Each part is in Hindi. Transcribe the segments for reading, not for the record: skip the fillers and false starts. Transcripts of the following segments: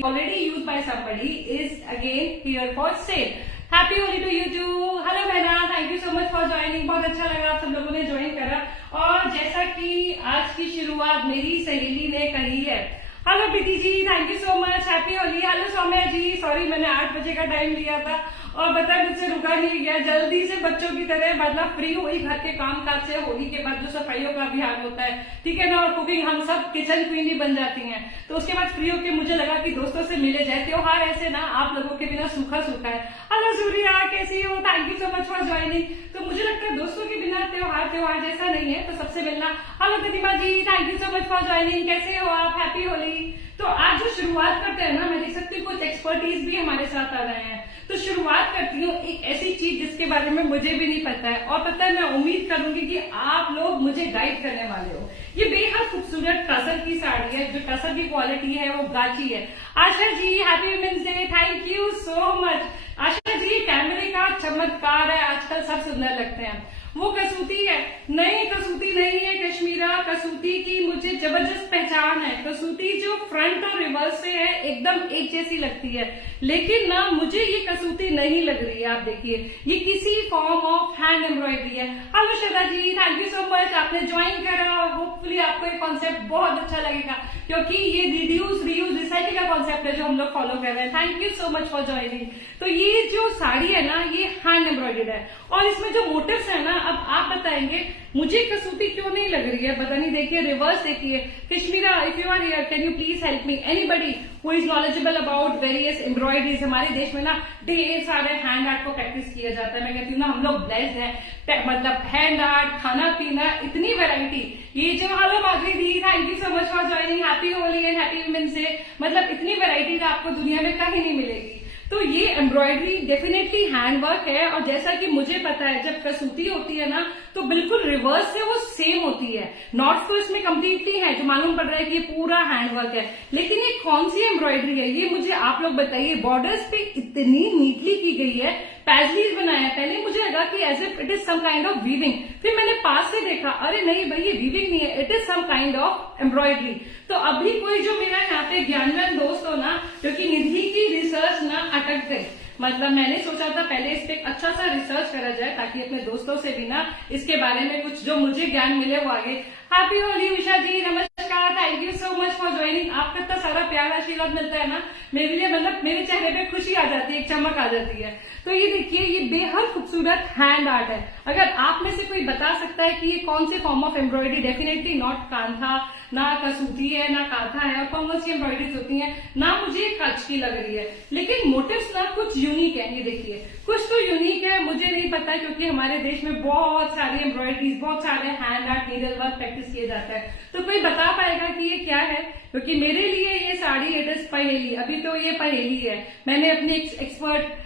already used by somebody is again here for sale. Happy Holi to you too. Hello बहना, thank you so much for joining. बहुत अच्छा लगा आप सब लोगों ने ज्वाइन करा। और जैसा कि आज की शुरुआत मेरी सहेली ने करी है। Hello Preeti ji, thank you so much, happy Holi. Hello Saumya ji, sorry मैंने 8 बजे का टाइम लिया था और पता मुझसे रुका नहीं गया, जल्दी से बच्चों की तरह मतलब फ्री हुई घर के काम काज से। होली के बाद जो सफाइयों का अभियान होता है, ठीक है ना, और कुकिंग, हम सब किचन क्वीन ही बन जाती हैं। तो उसके बाद फ्री होके मुझे लगा कि दोस्तों से मिले जाए। त्योहार ऐसे ना आप लोगों के बिना सूखा सूखा है। हेलो सूर्या, कैसी हो? Thank you so much for joining. तो मुझे लगता है दोस्तों के बिना त्योहार जैसा नहीं है, तो सबसे मिलना। Hello Pratima ji, thank you so much for joining. कैसे हो आप? हैप्पी होली। तो आज जो शुरुआत करते हैं ना, मैं देख सकती हूँ कुछ एक्सपर्टीज भी हमारे साथ आ रहे हैं। तो शुरुआत करती हूँ एक ऐसी चीज जिसके बारे में मुझे भी नहीं पता है, और पता है मैं उम्मीद करूंगी कि आप लोग मुझे गाइड करने वाले हो। ये बेहद खूबसूरत टसर की साड़ी है, जो टसर की क्वालिटी है वो गाची है। Asha ji, happy women's day, thank you so much. Asha ji, कैमरे का चमत्कार है, आजकल सब सुंदर लगते हैं। वो कसूती है? नहीं, कसूती नहीं है कश्मीरा। कसूती की मुझे जबरदस्त पहचान है। कसूती जो फ्रंट और रिवर्स से है एकदम एक जैसी लगती है, लेकिन ना मुझे ये कसूती नहीं लग रही है। आप देखिए, ये किसी फॉर्म ऑफ हैंड एम्ब्रॉयडरी है। Hello Shraddha ji, thank you so much, आपने ज्वाइन करा। होपफुली आपको ये कॉन्सेप्ट बहुत अच्छा लगेगा, क्योंकि ये रिड्यूस रीयूज रिसाइकिल का कॉन्सेप्ट है जो हम लोग फॉलो कर रहे हैं। Thank you so much for joining. तो ये जो साड़ी है ना, ये हैंड एम्ब्रॉयडर्ड है, और इसमें जो मोटिव्स है ना, अब आप बताएंगे मुझे कसूती क्यों नहीं लग रही है, पता नहीं। देखिए रिवर्स देखिए। Kashmira, if you are here, can you please help me? Anybody who is knowledgeable about various embroideries. हमारे देश में ना ढेर सारे हैंड आर्ट को प्रैक्टिस किया जाता है। मैं कहती हूँ ना, हम लोग ब्लेस्ड है, मतलब हैंड आर्ट, खाना पीना, इतनी वेराइटी। ये जो, hello Madhuri di, thank you so much for joining. Happy Holi and happy women's day. मतलब इतनी वेराइटीज आपको दुनिया में कहीं नहीं मिलेगी। तो ये एम्ब्रॉयडरी डेफिनेटली हैंड वर्क है, और जैसा कि मुझे पता है, जब कसूती होती है ना, तो बिल्कुल रिवर्स से वो सेम होती है। नॉट्स तो इसमें कंप्लीटली है, जो मालूम पड़ रहा है कि ये पूरा हैंड वर्क है। लेकिन ये कौन सी एम्ब्रॉयडरी है, ये मुझे आप लोग बताइए। बॉर्डर्स पे इतनी नीटली की गई है, पैजलीज बनाया। पहले मुझे लगा कि as if it is some kind of weaving, फिर मैंने पास से देखा, अरे नहीं भाई, ये वीविंग नहीं है, it is some kind of embroidery. तो अभी कोई जो मेरा यहाँ पे ज्ञानवान दोस्त हो ना, जो कि निधि की रिसर्च ना अटक गई, मतलब मैंने सोचा था पहले इस पे एक अच्छा सा रिसर्च करा जाए, ताकि अपने दोस्तों से भी ना इसके बारे में कुछ जो मुझे ज्ञान मिले वो आगे। हैप्पी होली उषा जी, नमस्कार, thank you so much for joining. आपका इतना सारा प्यार आशीर्वाद मिलता है ना, मेरे लिए मतलब मेरे चेहरे पे खुशी आ जाती है, एक चमक आ जाती है। तो ये देखिए, ये बेहद खूबसूरत हैंड आर्ट है। अगर आप में से कोई बता सकता है कि ये कौन से form of embroidery, definitely not kantha, ना कसूती है, ना कांथा है, और कौन सी एम्ब्रॉयडरीज होती हैं ना, मुझे कच्छ की लग रही है। लेकिन मोटिव्स ना कुछ यूनिक है। ये देखिए, कुछ तो यूनिक है, मुझे नहीं पता, क्योंकि हमारे देश में बहुत सारी एम्ब्रॉयडरीज, बहुत सारे hand art, needle work practice किया जाता है। तो कोई बता पाएगा कि ये क्या है? क्योंकि मेरे लिए ये साड़ी इट इज पहेली। अभी तो ये पहेली है। मैंने अपने एक्सपर्ट,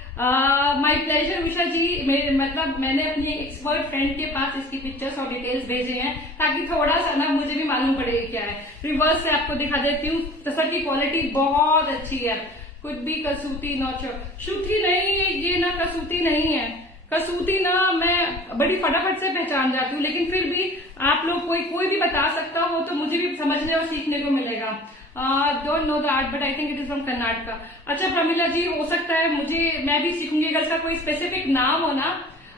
माय प्लेजर उषा जी, मतलब मैंने अपनी एक्सपर्ट फ्रेंड के पास इसकी पिक्चर्स और डिटेल्स भेजे हैं, ताकि थोड़ा सा ना मुझे भी मालूम पड़े क्या है। रिवर्स से आपको दिखा देती हूँ। तसर की क्वालिटी बहुत अच्छी है। कुछ भी कसूती नॉट शूठी नहीं है, ये ना कसूती नहीं है। कसूती ना मैं बड़ी फटाफट से पहचान जाती हूँ, लेकिन फिर भी आप लोग कोई भी बता सकता हो तो मुझे भी समझने और सीखने को मिलेगा। Don't know the art, but I think it is from Karnataka. अच्छा प्रमिला जी, हो सकता है मैं भी सीखूंगी, अगर इसका कोई स्पेसिफिक नाम हो ना।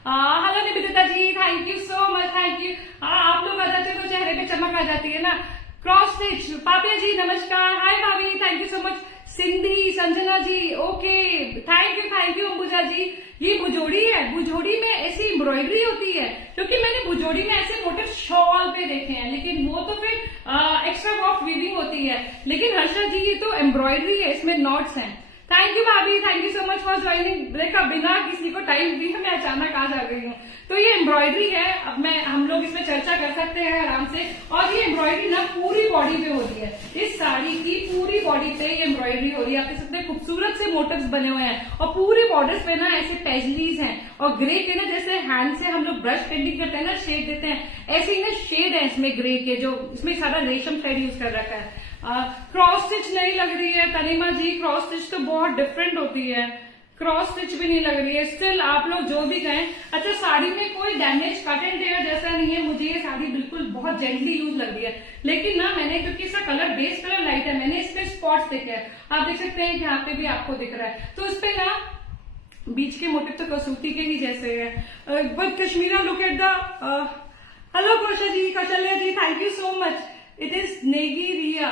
Hello Nivedita ji, thank you so much, thank you. आप लोग आ जाते हो तो चेहरे पे चमक आ जाती है ना। क्रॉस स्टिच, पापिया जी नमस्कार, हाय भाभी, thank you so much. Sindhi, Sanjana ji, okay, thank you Ambuja ji. ये भुजोड़ी है, भुजोड़ी में ऐसी एम्ब्रॉयडरी होती है, क्योंकि मैंने भुजोड़ी में ऐसे मोटिव शॉल पे देखे हैं, लेकिन वो तो फिर एक्स्ट्रा वॉफ वीविंग होती है। लेकिन हर्षा जी, ये तो एम्ब्रॉयडरी है, इसमें नॉट्स हैं। थैंक यू भाभी, thank you so much for joining. देखा, बिना किसी को टाइम दिए मैं अचानक आ जा गई हूँ। तो ये एम्ब्रॉयडरी है। अब हम लोग इसमें चर्चा कर सकते हैं आराम से। और ये एम्ब्रॉयडरी ना पूरी बॉडी पे होती है। इस साड़ी की पूरी बॉडी पे ये एम्ब्रॉयडरी हो रही है। आप देख सकते हैं खूबसूरत से मोटिव्स बने हुए हैं, और पूरी बॉर्डर्स पे ना ऐसे पैजलीज हैं, और ग्रे के ना, जैसे हैंड से हम लोग ब्रश पेंटिंग करते हैं ना, शेड देते हैं, ऐसे ही ना शेड है इसमें ग्रे के, जो इसमें सारा रेशम थ्रेड यूज कर रखा है। क्रॉस स्टिच नहीं लग रही है तनिमा जी, क्रॉस स्टिच तो बहुत डिफरेंट होती है। क्रॉस स्टिच भी नहीं लग रही है। स्टिल आप लोग जो भी कहें, अच्छा साड़ी में कोई डैमेज कट एंड टेयर जैसा नहीं है। मुझे ये साड़ी बिल्कुल बहुत जेंटली यूज लग रही है, लेकिन ना मैंने क्योंकि इसका कलर बेस कलर लाइट है, मैंने इस पे स्पॉट्स देखे हैं। आप देख सकते हैं कि यहाँ पे भी आपको दिख रहा है, तो इस पे ना बीच के मोटिव तो कसूती के ही जैसे है। But Kashmira look at the hello Kaushalya ji, thank you so much. It is Negi Riya.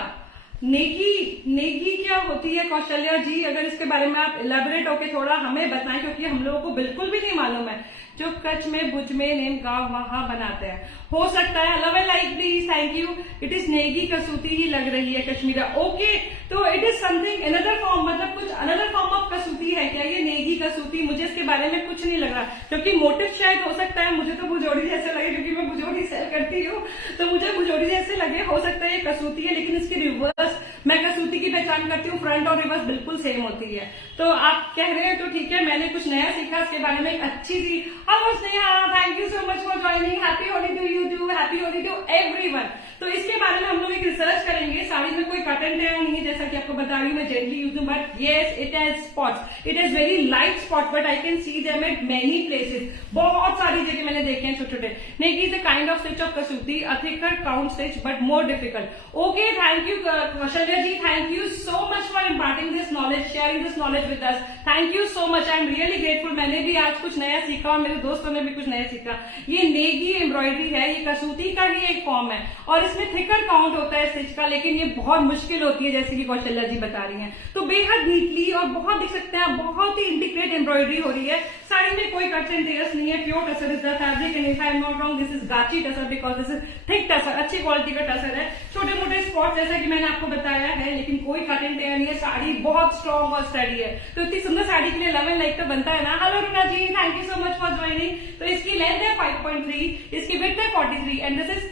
Negi क्या होती है कौशल्या जी? अगर इसके बारे में आप इलेबोरेट होके थोड़ा हमें बताएं, क्योंकि हम लोगों को बिल्कुल भी नहीं मालूम है। जो कच्छ में भुज में नेम गांव वहां बनाते हैं, हो सकता है। Love and like please, thank you. It is Negi Kasuti ही लग रही है कश्मीरा। ओके, तो it is something another form, मतलब कुछ अनदर फॉर्म ऑफ कसूती है क्या ये नेगी कसूती? मुझे इसके बारे में कुछ नहीं लग रहा, क्योंकि मोटिव शायद हो सकता है। मुझे तो भुजोड़ी जैसे लगे, क्योंकि मैं भुजोड़ी सेल करती हूँ, तो मुझे भुजोड़ी जैसे लगे। हो सकता है ये कसूती है, लेकिन इसकी रिवर्स मैं कसूती की पहचान करती हूँ, फ्रंट और रिवर्स बिल्कुल सेम होती है। तो आप कह रहे हैं तो ठीक है, मैंने कुछ नया सीखा इसके बारे में। एक अच्छी सी hello Sneha, thank you so much for joining. Happy Holi to you too, happy Holi to everyone. तो इसके बारे में हम लोग एक रिसर्च करेंगे। साड़ी में कोई कट एंड टेयर नहीं है, जैसा कि आपको बता रही हूँ मैं जेंटली यूज हूँ, but yes it has spots. It has very light spot, but I can see them at many places. बहुत सारी जगह मैंने देखे हैं छोटे छोटे। Negi is a kind of stitch of Kasuti, a thicker count stitch but more difficult. Okay, thank you Kaushalya ji, thank you so much for imparting this knowledge, sharing this knowledge with us. Thank you so much, I am really grateful. मैंने भी आज कुछ नया सीखा और मेरे दोस्तों ने भी कुछ नया सीखा। ये नेगी एम्ब्रॉयडरी है, ये कसूती का ही एक फॉर्म है, और इसमें थिकर काउंट होता है स्टिच का, लेकिन ये बहुत मुश्किल होती है, जैसे कि कौशल्या जी बता रही हैं। तो बेहद नीटली और बहुत देख सकते हैं, बहुत ही इंटीग्रेट एम्ब्रॉयडरी हो रही है। साड़ी में कोई कट्स एंड टेयर्स नहीं है। Pure tussar is the fabric, and if I am not wrong this is Gachi tussar, because this is thick tussar, अच्छी क्वालिटी का टसर है। छोटे मोटे स्पॉट जैसा कि मैंने आपको बताया है, लेकिन कोई कट एंड टेयर नहीं है। साड़ी बहुत स्ट्रॉन्ग और स्टडी है। तो इतनी सुंदर साड़ी के लिए लव एंड लाइक तो बनता है ना। Hello Runa ji, thank you so much for joining. तो इसकी लेंथ है 5.3, इसकी विड्थ है 43, एंड दिस इज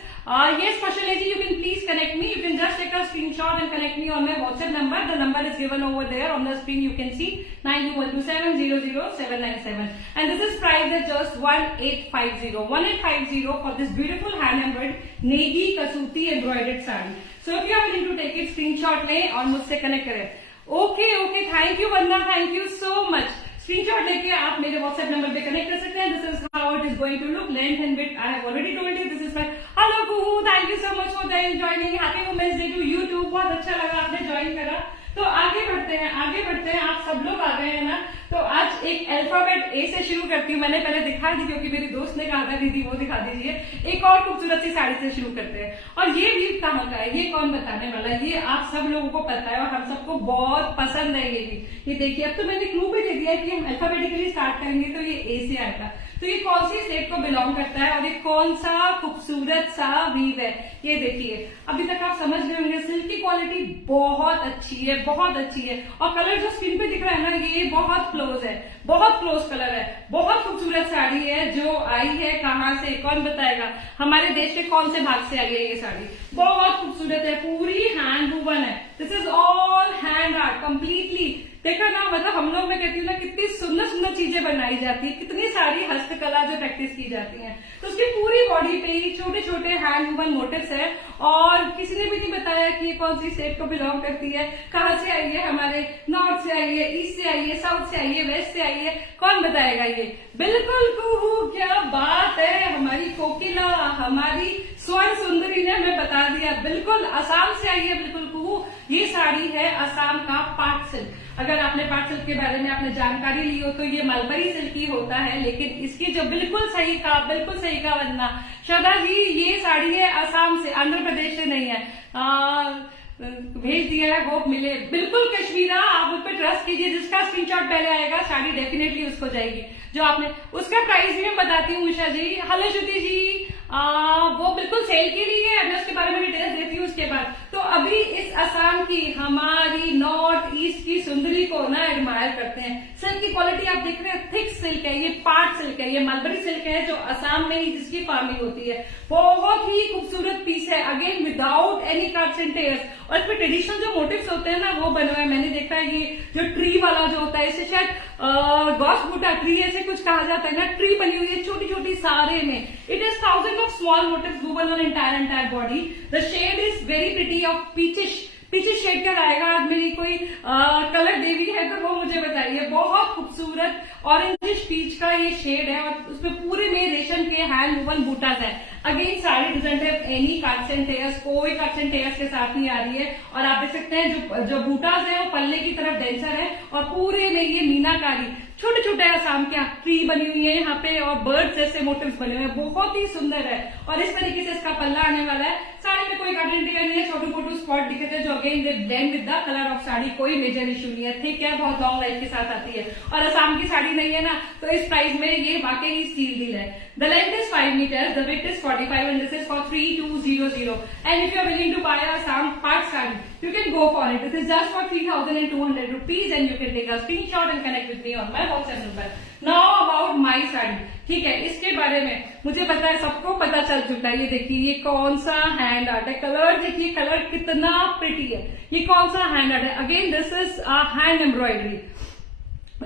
yes Kौशल्या ji, you can please connect me. You can just take a screenshot and connect me on my WhatsApp number. The number is given over there on the screen. You can see 9212700797, and this is priced at just 1850 for this beautiful hand embroidered Negi Kasuti embroidered sari. So if you are willing to take it, screenshot लें और मुझसे connect करें. Okay, thank you Vandana, thank you so much. Screenshot लेके आप मेरे व्हाट्सएप नंबर पे कनेक्ट कर सकते हैं. This is how it is going to look. Length and width I have already told you. This is my hello Kuhu, thank you so much for joining. Happy women's day to you too. बहुत अच्छा लगा आपने ज्वाइन करा. तो आगे बढ़ते हैं. आप सब लोग आ गए हैं ना. तो आज एक अल्फाबेट ए से शुरू करती हूँ. मैंने पहले दिखा दी क्योंकि मेरी दोस्त ने कहा था दीदी वो दिखा दीजिए. एक और खूबसूरत सी साड़ी से शुरू करते हैं. और ये वीव कहाँ का है, ये कौन बताने वाला है? ये आप सब लोगों को पता है और हम सबको बहुत पसंद है ये वीव. ये देखिए, अब तो मैंने क्लू भी दे दिया है कि हम अल्फाबेटिकली स्टार्ट करेंगे तो ये ए से आएगा. तो ये कौन सी स्टेट को बिलोंग करता है और ये कौन सा खूबसूरत सा वीव है, ये देखिए. अभी तक आप समझ गए होंगे. सिल्क की क्वालिटी बहुत अच्छी है, बहुत अच्छी है. और कलर जो स्क्रीन पे दिख रहा है ना, ये बहुत क्लोज है, बहुत क्लोज कलर है. बहुत खूबसूरत साड़ी है. जो आई है कहाँ से, कौन बताएगा? हमारे देश के कौन से भाग से आई है ये साड़ी? बहुत खूबसूरत है, पूरी हैंड वूवन है. This is all hand art completely. देखा ना, मतलब हम लोग, मैं कहती हूँ ना, कितनी सुंदर सुंदर चीजें बनाई जाती है, कितनी सारी हस्तकला जो प्रैक्टिस की जाती है. तो उसकी पूरी बॉडी पे ही छोटे छोटे हैंड वूवन मोटिव्स है. और किसी ने भी नहीं बताया कि ये कौन सी स्टेट को बिलोंग करती है, कहाँ से आई है. हमारे नॉर्थ से आई है, ईस्ट से आई है, साउथ से आई है, वेस्ट से आई है. कौन बताएगा ये? बिल्कुल कुहू, क्या बात है. हमारी कोकिला, हमारी स्वर्ण सुंदरी ने हमें बता दिया. बिल्कुल असम से आई है. बिल्कुल कुहू, ये साड़ी है असम का पाट सिल्क. अगर आपने पाट सिल्क के बारे में आपने जानकारी ली हो तो ये मलबरी सिल्क ही होता है. लेकिन इसकी जो बिल्कुल सही का वंदना श्रद्धा जी, ये साड़ी है असम से, आंध्र प्रदेश से नहीं है. भेज दिया है, होप मिले. बिल्कुल कश्मीरा, आप उस पर ट्रस्ट कीजिए. जिसका स्क्रीनशॉट पहले आएगा साड़ी डेफिनेटली उसको जाएगी. जो आपने उसका प्राइस भी मैं बताती हूँ. उषा जी, हेलो श्रुति जी, वो बिल्कुल सेल के लिए है. मैं उसके बारे में डिटेल्स देती हूँ उसके बाद. तो अभी इस असम की, हमारी नॉर्थ ईस्ट की सुंदरी को ना एडमायर करते हैं. सिल्क की क्वालिटी आप देख रहे हैं, थिक सिल्क है, ये पाट सिल्क है, ये मलबरी सिल्क है जो असम में ही जिसकी फार्मिंग होती है. बहुत ही खूबसूरत पीस है, again without any cuts and tears. और इसमें ट्रेडिशनल जो मोटिव्स होते हैं ना वो बने हुए. मैंने देखा है ये जो ट्री वाला जो होता है, इसे शायद गॉस बूटा ट्री ऐसे कुछ कहा जाता है ना. ट्री बनी हुई है छोटी छोटी सारे में. It is thousand of small motifs woven on entire body. The shade is very pretty of पीछे शेड का आएगा। आज मेरी कोई कलर देवी है तो वो मुझे बताइए। बहुत खूबसूरत ऑरेंजिश पीच का ये शेड है और उसमें पूरे में रेशम के हैंड वूवन बूटास है। Again sari doesn't have any cuts and tears, कोई कट्स एंड टेयर्स के साथ नहीं आ रही है। और आप देख सकते हैं जो बूटास है वो पल्ले की तरफ डेंसर है और पूरे में ये मीनाकारी छोटे छोटे आसाम के ट्री बनी हुई है यहाँ पे और बर्ड जैसे मोटिव्स बने हुए हैं, बहुत ही सुंदर है। और इस तरीके से इसका पल्ला आने वाला है। साड़ी में कोई कट टेयर नहीं है, छोटे मोटे स्पॉट दिखे थे जो again they blend with the colour of sari, कोई मेजर इशू नहीं है। ठीक है, बहुत लॉन्ग लाइफ के साथ आती है और आसाम की साड़ी नहीं है ना, तो इस प्राइस में ये वाकई ही स्टील डील है। The length is 5 meters, the width is 45 and this is for 3200 and if you are willing to buy a Assam part saree, you can go for it. This is just for 3200 rupees and you can take a screenshot and connect with me on my WhatsApp number. Now about my saree. ठीक है, इसके बारे में मुझे पता है, सबको पता चल चुका है। ये देखिए ये कौन सा हैंड आर्ट है, कलर देखिए, कलर कितना प्रिटी है। ये कौन सा हैंड आर्ट है? Again this is hand embroidery.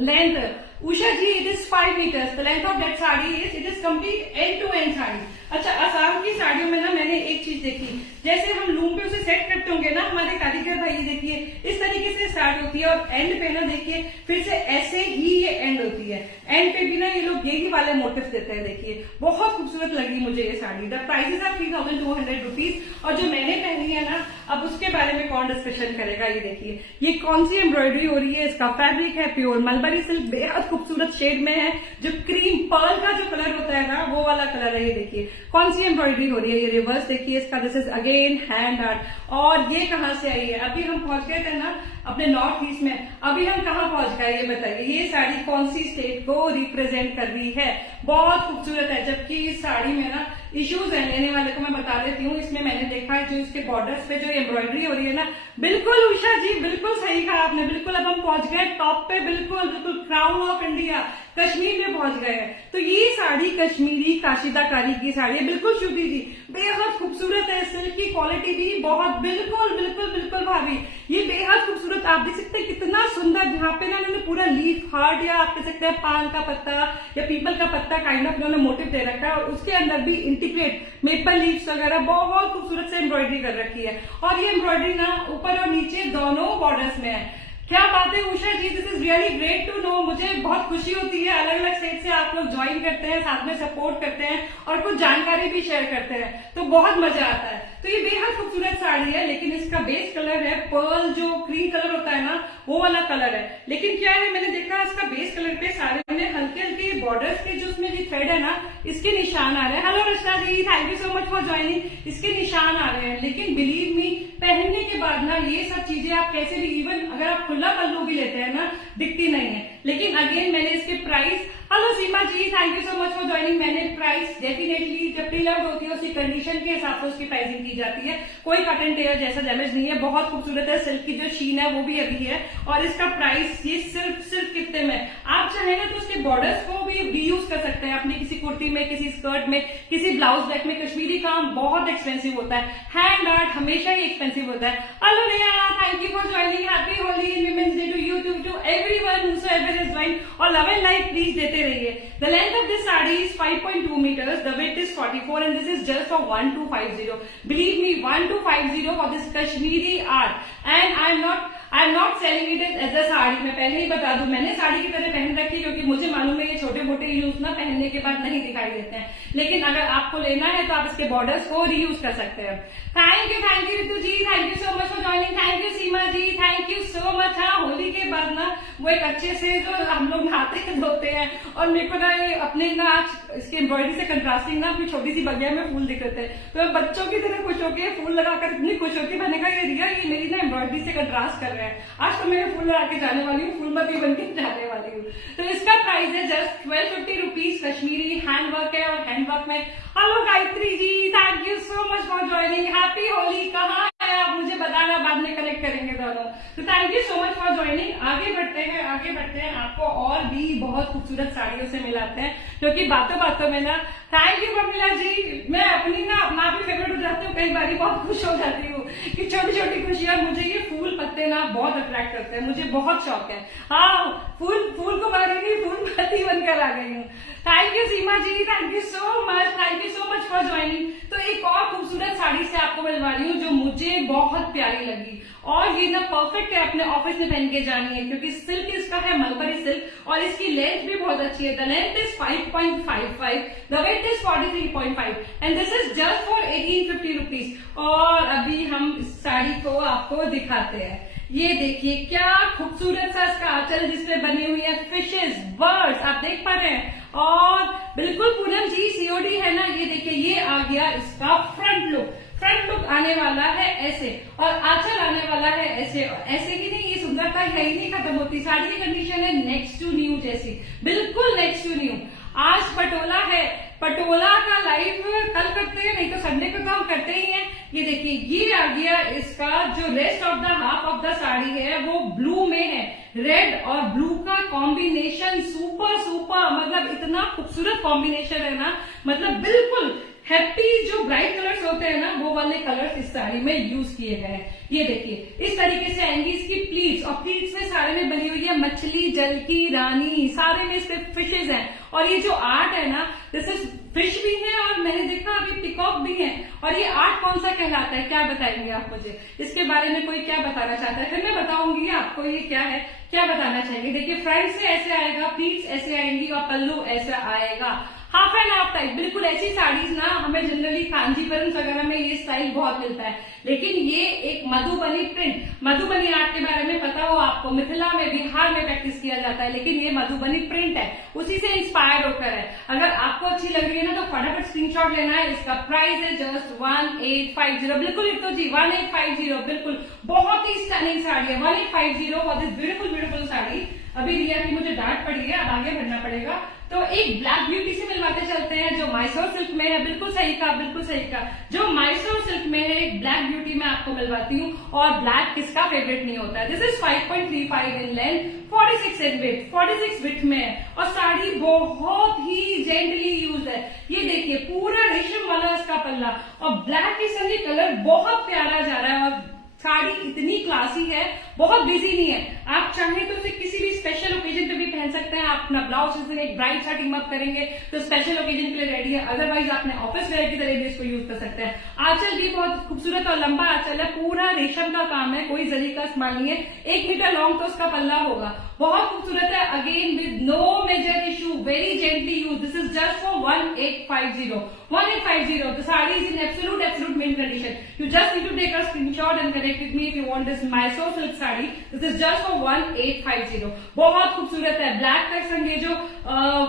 Length Usha ji it is 5 meters. The length of that sari is it is complete end to end sari. अच्छा, आसाम की साड़ियों में ना मैंने एक चीज देखी, जैसे हम लूम पे उसे सेट करते होंगे ना हमारे कारीगर भाई, देखिए इस तरीके से स्टार्ट होती है और एंड पे ना देखिए फिर से ऐसे ही ये एंड होती है। एंड पे भी ना ये लोग यही वाले मोटिव देते हैं। देखिए बहुत खूबसूरत लगी मुझे ये sari. The prices are 3200 rupees. और जो मैंने पहनी है ना, अब उसके बारे में कौन डिस्कशन करेगा। ये देखिए ये कौन सी एम्ब्रॉयडरी हो रही है, इसका फैब्रिक है प्योर मलबरी सिल्क, बेहद खूबसूरत शेड में है। जो क्रीम पर्ल का जो कलर होता है ना, वो वाला कलर है। ये देखिए कौन सी एम्ब्रॉयडरी हो रही है। ये रिवर्स देखिए इसका, this is again hand art. और ये कहाँ से आई है? अभी हम पहुंच गए थे ना अपने नॉर्थ ईस्ट में, अभी हम कहाँ पहुंच गए ये बताइए। ये साड़ी कौन सी स्टेट को रिप्रेजेंट कर रही है? बहुत खूबसूरत है। जबकि इस साड़ी में ना इश्यूज है, लेने वाले को मैं बता देती हूँ। इसमें मैंने देखा है जो इसके बॉर्डर्स पे जो एम्ब्रॉयडरी हो रही है ना, बिल्कुल उषा जी बिल्कुल सही कहा आपने। बिल्कुल अब हम पहुंच गए टॉप पे, बिल्कुल बिल्कुल क्राउन ऑफ इंडिया कश्मीर में पहुंच गए हैं। तो ये साड़ी कश्मीरी काशिदाकारी की साड़ी है, बिल्कुल श्रुति जी, बेहद खूबसूरत है। सिल्क की क्वालिटी भी बहुत, बिल्कुल बिल्कुल बिल्कुल भाभी ये बेहद खूबसूरत। आप देख सकते हैं कितना सुंदर, यहाँ पे ना इन्होंने पूरा लीफ हार्ट या आप कह सकते हैं पान का पत्ता या पीपल का पत्ता काइंड ऑफ इन्होंने मोटिव दे रखा है और उसके अंदर भी इंटीग्रेट मेपल लीव्स वगैरह बहुत खूबसूरत से एम्ब्रॉयडरी कर रखी है। और ये एम्ब्रॉयडरी ना ऊपर और नीचे दोनों बॉर्डर्स में है। क्या बात है Usha ji, this is really great to know. मुझे बहुत खुशी होती है अलग अलग स्टेट से आप लोग ज्वाइन करते हैं, साथ में सपोर्ट करते हैं और कुछ जानकारी भी शेयर करते हैं, तो बहुत मजा आता है। तो ये बेहद खूबसूरत साड़ी है, लेकिन इसका बेस कलर है पर्ल, जो क्रीम कलर होता है ना वो वाला कलर है। लेकिन क्या है, मैंने देखा इसका बेस कलर पे सारे में हल्के हल्के बॉर्डर्स के जो उसमें जो थ्रेड है ना, इसके निशान आ रहे हैं। Hello Rachna ji, thank you so much for joining. इसके निशान आ रहे हैं, लेकिन बिलीव मी पहनने के बाद ना ये सब चीजें आप कैसे भी, इवन अगर आप खुला पल्लू भी लेते हैं ना, दिखती नहीं है। लेकिन अगेन मैंने इसके price, hello Seema ji thank you so much for joining. मैंने प्राइस डेफिनेटली जब प्रीलव्ड होती है उसकी कंडीशन के हिसाब से उसकी प्राइसिंग की जाती है। कोई कट एंड टेयर जैसा डैमेज नहीं है, बहुत खूबसूरत है। सिल्क की जो शीन है वो भी अभी है और इसका प्राइस ये सिर्फ कितने में, आप चाहे ना तो उसके बॉर्डर्स को भी रीयूज कर सकते हैं अपनी किसी कुर्ती में, किसी स्कर्ट में, किसी ब्लाउज बैक में। कश्मीरी काम बहुत एक्सपेंसिव होता है, हैंड आर्ट हमेशा ही एक्सपेंसिव होता है। Hello Neha, thank you for joining. Happy Holi and women's day to you, to everyone whosoever has joined. और लव एंड लाइक प्लीज देते रहिए। The length of this saree is 5.2 meters. The width is 44 and this is just for 1250. Believe me, 1250 for this Kashmiri art. And I'm not selling it as a sari. मैं पहले ही बता दूं, मैंने साड़ी की तरह पहन रखी है क्योंकि मुझे मालूम है ये छोटे मोटे यूज ना पहनने के बाद नहीं दिखाई देते हैं। लेकिन अगर आपको लेना है तो आप इसके बॉर्डर्स को रीयूज कर सकते हैं। Thank you Ritu ji, thank you so much for joining. Thank you Seema ji, thank you so much. हाँ, होली के बाद ना वो एक अच्छे से जो हम लोग नहाते धोते हैं और मेरे को ना ये अपने ना आज इसके एम्ब्रॉयडरी से कंट्रास्टिंग ना अपनी छोटी सी बगिया में फूल दिख रहे थे, तो मैं बच्चों की तरह खुश होके फूल लगाकर इतनी खुश होती, मैंने कहा ये रिया ये मेरी ना एम्ब्रॉयडरी से कंट्रास्ट कर रहे हैं। आज तो मैं फूल लगा के जाने वाली हूँ, फूलमती बन के जाने वाली हूँ। तो इसका प्राइस है जस्ट 1250 रुपीज। कश्मीरी हैंडवर्क है और हैंडवर्क में। Hello Gayatri ji, thank you so much for joining. Happy Holi. कहाँ है आप मुझे बताना, बाद में कनेक्ट करेंगे दोनों। तो thank you so much for joining. आगे बढ़ते हैं आपको और भी बहुत खूबसूरत साड़ियों से मिलाते हैं, क्योंकि बातों बातों में ना, थैंक यू प्रमिला जी, मैं अपनी ना अपना भी फेवरेट हो जाती हूँ, कई बार बहुत खुश हो जाती हूँ कि छोटी छोटी खुशियां। मुझे ये फूल पत्ते ना बहुत अट्रैक्ट करते हैं, मुझे बहुत शौक है। हाँ, फूल को बारी नहीं, फूल पत्ती बनकर आ गई हूँ। Thank you Seema ji, thank you so much for joining. तो एक और खूबसूरत साड़ी से आपको मिलवा रही हूँ जो मुझे बहुत प्यारी लगी और ये ना परफेक्ट है अपने ऑफिस में पहन के जानी है, क्योंकि सिल्क इसका है मलबरी सिल्क और इसकी लेंथ भी बहुत अच्छी है। The length is 5.55, the weight is 43.5 and this is just for 1850 rupees. और अभी हम इस साड़ी को आपको दिखाते हैं। ये देखिए क्या खूबसूरत सा इसका आंचल जिसपे बनी हुई है फिशेस, बर्ड्स, आप देख पा रहे हैं। और बिल्कुल पूनम जी सीओडी है ना। ये देखिए ये आ गया इसका फ्रंट लुक। फ्रंट लुक आने वाला है ऐसे और आंचल आने वाला है ऐसे। ऐसे ही नहीं, ये सुंदरता यही नहीं खत्म होती। साड़ी की कंडीशन है नेक्स्ट टू न्यू जैसी, बिल्कुल नेक्स्ट टू न्यू। आज पटोला है, पटोला का लाइव कल करते हैं, नहीं तो संडे को तो हम करते ही हैं। ये देखिए ये आ गया इसका जो rest of the half of the sari है वो ब्लू में है। रेड और ब्लू का कॉम्बिनेशन सुपर सुपर, मतलब इतना खूबसूरत कॉम्बिनेशन है ना, मतलब बिल्कुल हैप्पी जो ब्राइट कलर्स होते हैं ना वो वाले कलर्स इस साड़ी में यूज किए गए हैं। ये देखिए इस तरीके से आएंगी इसकी प्लीट्स, और प्लीट्स में सारे में बनी हुई है मछली, जल की रानी, सारे में इसके फिशेज हैं। और ये जो आर्ट है ना, दिस इज फिश भी है और मैंने देखा अभी पिकॉक भी है। और ये आर्ट कौन सा कहलाता है, क्या बताएंगे आप मुझे इसके बारे में? कोई क्या बताना चाहता है? फिर मैं बताऊंगी आपको ये क्या है, क्या बताना चाहिए। देखिए फ्रंट से ऐसे आएगा, प्लीट्स ऐसे आएंगी और पल्लू ऐसा आएगा। हाफ एंड हाफ टाइप, बिल्कुल ऐसी साड़ीज ना हमें जनरली कांजीवरम वगैरह में ये स्टाइल बहुत मिलता है, लेकिन ये एक मधुबनी प्रिंट, मधुबनी आर्ट के बारे में पता हो आपको, मिथिला में बिहार में प्रैक्टिस किया जाता है, लेकिन ये मधुबनी प्रिंट है, उसी से इंस्पायर होकर है। अगर आपको अच्छी लग रही है ना तो फटाफट स्क्रीनशॉट लेना है। इसका प्राइस है जस्ट 1850, बिल्कुल लिख दो जी 1850, बिल्कुल बहुत ही स्टनिंग साड़ी है। 1850 for this beautiful beautiful sari. अभी रिया की मुझे डांट पड़ी है, अब आगे बढ़ना पड़ेगा। तो एक ब्लैक ब्यूटी से मिलवाते चलते हैं जो मैसूर सिल्क में है। बिल्कुल सही कहा, बिल्कुल सही कहा, जो मैसूर सिल्क में है एक ब्लैक ब्यूटी में आपको मिलवाती हूँ। और ब्लैक किसका फेवरेट नहीं होता है। This is 5.35 in length, 46 in width, 46 width में है और साड़ी बहुत ही जेंटली यूज है। ये देखिए पूरा रेशम वाला इसका पल्ला और ब्लैक के संग कलर बहुत प्यारा जा रहा है। और साड़ी इतनी क्लासी है, बहुत बिजी नहीं है। आप चाहें तो इसे किसी भी स्पेशल ओकेजन पे भी पहन सकते हैं। आप अपना ब्लाउज से एक ब्राइट सा टीम अप करेंगे तो स्पेशल ओकेजन के लिए रेडी है। अदरवाइज आपने ऑफिस वेयर की तरह भी इसको यूज कर सकते हैं। आंचल भी बहुत खूबसूरत और लंबा आंचल है, पूरा रेशम का काम है, कोई जरी का इस्तेमाल नहीं है। 1 मीटर लॉन्ग तो उसका पल्ला होगा, बहुत खूबसूरत है। Again with no major issue, very gently use. This is just for 1850, 1850। The saree is in absolute mint condition. You just need to take a screenshot and connect with me if you want this Mysore silk saree. This is just for 1850. बहुत खूबसूरत है। ब्लैक का संग ये जो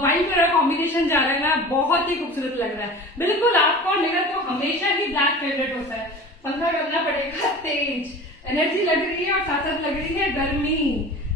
वाइन कलर कॉम्बिनेशन जा रहा है ना, बहुत ही खूबसूरत लग रहा है। बिल्कुल आपको और मेरा तो हमेशा ही ब्लैक फेवरेट होता है। पंखा करना पड़ेगा तेज, एनर्जी लग रही है और साथ साथ लग रही है गर्मी।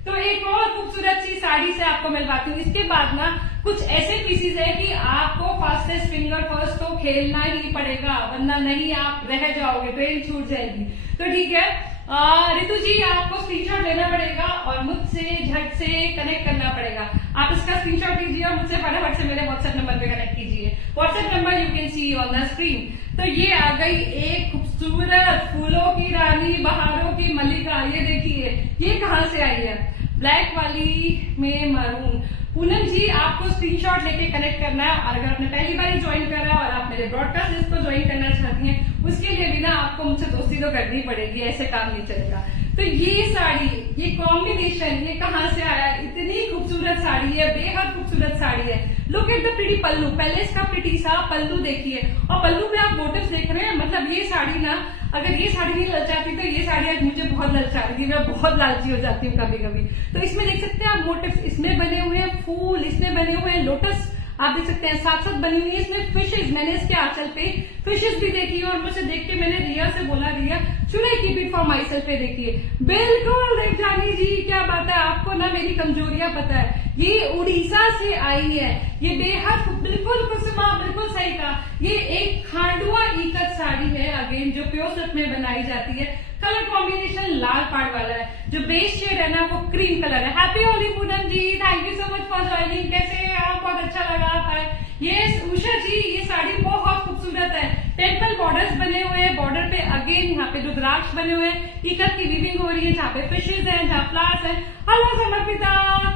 तो एक और खूबसूरत सी साड़ी से आपको मिलवाती हूँ। इसके बाद ना कुछ ऐसे पीसीज है कि आपको फास्टेस्ट फिंगर फर्स्ट तो खेलना ही पड़ेगा, वरना नहीं आप रह जाओगे, ट्रेन छूट जाएगी। तो ठीक है रितु जी, आपको स्क्रीनशॉट लेना पड़ेगा और मुझसे झट से कनेक्ट करना पड़ेगा। आप इसका स्क्रीनशॉट लीजिए और मुझसे फटाफट से मेरे व्हाट्सएप नंबर पे कनेक्ट कीजिए। WhatsApp number you can see on the screen. तो ये आ गई एक खूबसूरत फूलों की रानी, बहारों की मल्लिका। ये देखिए ये कहाँ से आई है, ब्लैक वाली में मरून। पूनम जी आपको स्क्रीनशॉट लेके कनेक्ट करना है। और अगर आपने पहली बार ज्वाइन करा और आप मेरे ब्रॉडकास्ट लिस्ट को ज्वाइन करना चाहती हैं, उसके लिए भी ना आपको मुझसे दोस्ती तो करनी पड़ेगी, ऐसे काम नहीं चलेगा। तो ये साड़ी, ये कॉम्बिनेशन, ये कहाँ से आया? इतनी खूबसूरत साड़ी है, बेहद खूबसूरत साड़ी है। लुक एट द प्रिटी पल्लू। पहले इसका प्रिटी सा पल्लू देखिए और पल्लू पे आप मोटिव्स देख रहे हैं। मतलब ये साड़ी ना, अगर ये साड़ी नहीं ललचाती तो ये साड़ी आज मुझे बहुत ललचा रही थी। मैं बहुत लालची हो जाती हूँ कभी कभी। तो इसमें देख सकते हैं आप मोटिव्स, इसमें बने हुए हैं फूल, इसमें बने हुए हैं लोटस, आप देख सकते हैं साथ साथ बनी हुई है इसमें फिशेज। मैंने इसके आंचल पे फिशेज भी देखी और मुझे देख के मैंने रिया से बोला, Riya should I keep it for myself पे देखिए। बिल्कुल देख जानी जी, क्या बात है, आपको ना मेरी कमजोरियां पता है। ये उड़ीसा से आई है, ये बेहद बिल्कुल कुसुमा, बिल्कुल सही कहा। ये एक खांडुआ इकत साड़ी है, अगेन जो प्योर सिल्क में बनाई जाती है। कलर कॉम्बिनेशन लाल पाड़ वाला है, जो बेस शेड है ना वो क्रीम कलर है। Happy Holi Poonam ji, thank you so much for joining. कैसे हैं आप? बहुत अच्छा लगा आप आए। ये उषा जी, ये साड़ी बहुत खूबसूरत है। टेम्पल बॉर्डर्स बने हुए हैं, बॉर्डर पे अगेन यहाँ पे रुद्राक्ष बने हुए हैं, इकत की वीविंग हो रही है, जहाँ पे फिशेज है, जहाँ फ्लावर्स है। Hello Samarpita,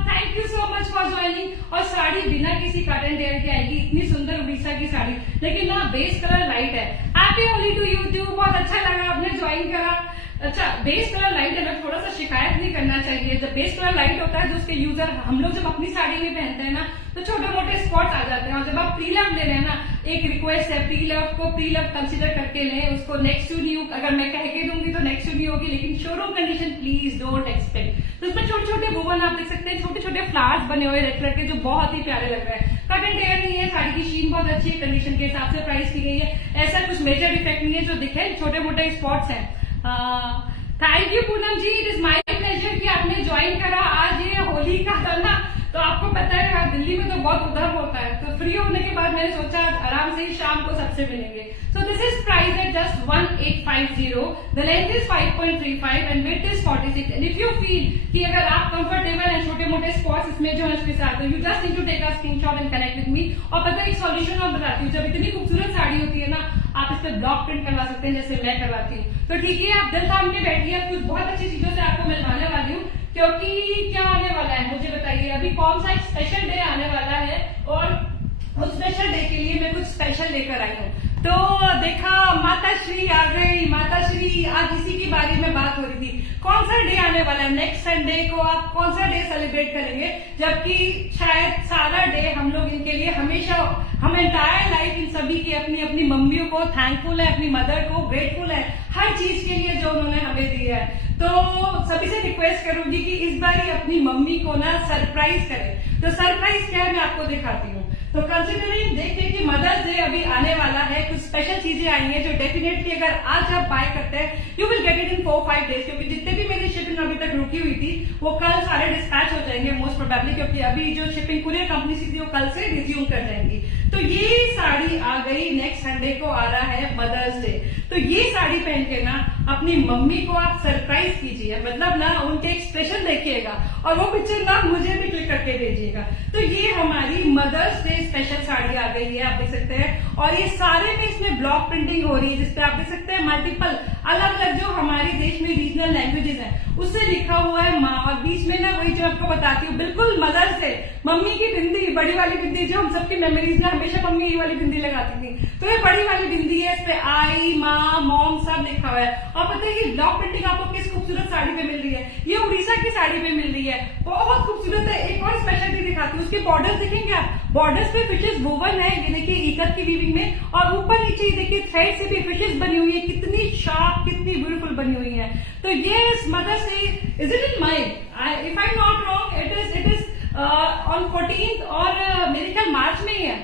thank you so much for joining. और साड़ी बिना किसी कॉटन टेयर के आएगी, इतनी सुंदर उड़ीसा की साड़ी, लेकिन ना बेस कलर लाइट है। Happy Holi to you too, बहुत अच्छा लगा आपने ज्वाइन करा। अच्छा, बेस कलर लाइट है ना, थोड़ा सा शिकायत नहीं करना चाहिए। जब बेस कलर लाइट होता है तो उसके यूजर, हम लोग जब अपनी साड़ी में पहनते हैं ना तो छोटे मोटे स्पॉट्स आ जाते हैं। और जब आप प्री लव ले रहे हैं ना, एक रिक्वेस्ट है, प्री लव को प्री लव कंसिडर करके लें, उसको नेक्स्ट टू न्यू अगर मैं कह के दूंगी तो नेक्स्ट टू न्यू होगी, लेकिन showroom condition please don't expect. तो इसमें छोटे छोटे वुवन आप देख सकते हैं, छोटे छोटे फ्लावर्स बने हुए रेड कलर के, जो बहुत ही प्यारे लग रहे हैं। कट एंड टेयर नहीं है, साड़ी की शीन बहुत अच्छी है, कंडीशन के हिसाब से प्राइस की गई है, ऐसा कुछ मेजर डिफेक्ट नहीं है जो दिखे, छोटे मोटे स्पॉट्स हैं। Thank you Poonam ji, it is my pleasure कि आपने ज्वाइन करा। आज ये होली का था ना, तो आपको पता है दिल्ली में तो बहुत उधर होता है, तो फ्री होने के बाद मैंने सोचा आराम से ही शाम को सबसे मिलेंगे। So this is price at just 1850। The length is 5.35 and width is 46। And if you feel कि अगर आप कंफर्टेबल हैं, छोटे मोटे स्पॉट्स इसमें जो है उसके साथ, तो you just need to take a screenshot and connect with me. और पता है एक सॉल्यूशन और बताती हूँ, जब इतनी खूबसूरत साड़ी होती है ना, आप इस पे ब्लॉक प्रिंट करवा सकते हैं जैसे मैं करवाती हूँ। तो ठीक है, आप दिल थाम के बैठिए, कुछ बहुत अच्छी चीजों से आपको मिलवाने वाली हूँ। क्योंकि क्या आने वाला है मुझे बताइए, अभी कौन सा एक स्पेशल डे आने वाला है, और उस स्पेशल डे के लिए मैं कुछ स्पेशल लेकर आई हूँ। तो देखा, माता श्री आ गई, माता श्री। आज इसी के बारे में बात हो रही थी, कौन सा डे आने वाला है, नेक्स्ट संडे को आप कौन सा डे सेलिब्रेट करेंगे, जबकि शायद सारा डे हम लोग इनके लिए हमेशा, हम एंटायर लाइफ इन सभी की अपनी अपनी मम्मियों को थैंकफुल है, अपनी मदर को ग्रेटफुल है हर चीज के लिए जो उन्होंने हमें दी है। तो सभी से रिक्वेस्ट करूंगी कि इस बार ही अपनी मम्मी को ना सरप्राइज करें। तो सरप्राइज क्या है मैं आपको दिखाती हूँ। तो कंसिडरिंग देखिए कि मदर्स डे अभी आने वाला है, कुछ स्पेशल चीजें आई हैं जो डेफिनेटली अगर आज आप बाय करते हैं you will get it in 4-5 days, क्योंकि जितने भी मेरी शिपिंग अभी तक रुकी हुई थी वो कल सारे डिस्पैच हो जाएंगे मोस्ट प्रोबेबली, क्योंकि अभी जो शिपिंग कुरियर कंपनी से थी वो कल से रिज्यूम कर जाएंगी। तो ये साड़ी आ गई, नेक्स्ट संडे को आ रहा है मदर्स डे। तो ये साड़ी पहन के ना अपनी मम्मी को आप सरप्राइज कीजिए, मतलब ना उनके एक्सप्रेशन देखिएगा, और वो पिक्चर ना मुझे भी क्लिक करके भेजिएगा। तो ये हमारी मदर्स डे स्पेशल साड़ी आ गई है, आप देख सकते हैं। और ये सारे में इसमें ब्लॉक प्रिंटिंग हो रही है, जिसपे आप देख सकते हैं मल्टीपल अलग अलग जो हमारे देश में रीजनल लैंग्वेजेस हैं उससे लिखा हुआ है माँ, और बीच में ना वही जो आपको बताती हूँ बिल्कुल मदर से, मम्मी की बिंदी, बड़ी वाली बिंदी जो हम सबकी मेमोरीज में हमेशा मम्मी ये वाली बिंदी लगाती थी, तो ये बड़ी वाली बिंदी है, इस पे आई, माँ, मॉम सब लिखा हुआ है। और पता है कि ब्लॉक प्रिंटिंग आपको किस खूबसूरत साड़ी पे मिल रही है, ये उड़ीसा की साड़ी पे मिल रही है, बहुत खूबसूरत है। एक और स्पेशलिटी दिखाती हूँ, उसके बॉर्डर्स देखेंगे आप, बॉर्डर्स पे फिशेस वोवन है, ये देखिए इकत की वीविंग में, और ऊपर नीचे देखिए थ्रेड से भी फिशेस बनी हुई है, कितनी शार्प, कितनी ब्यूटीफुल बनी हुई है। तो ये mother's day is it in mind, if I am not wrong it is on 14th, और मेरे ख्याल मार्च में ही है।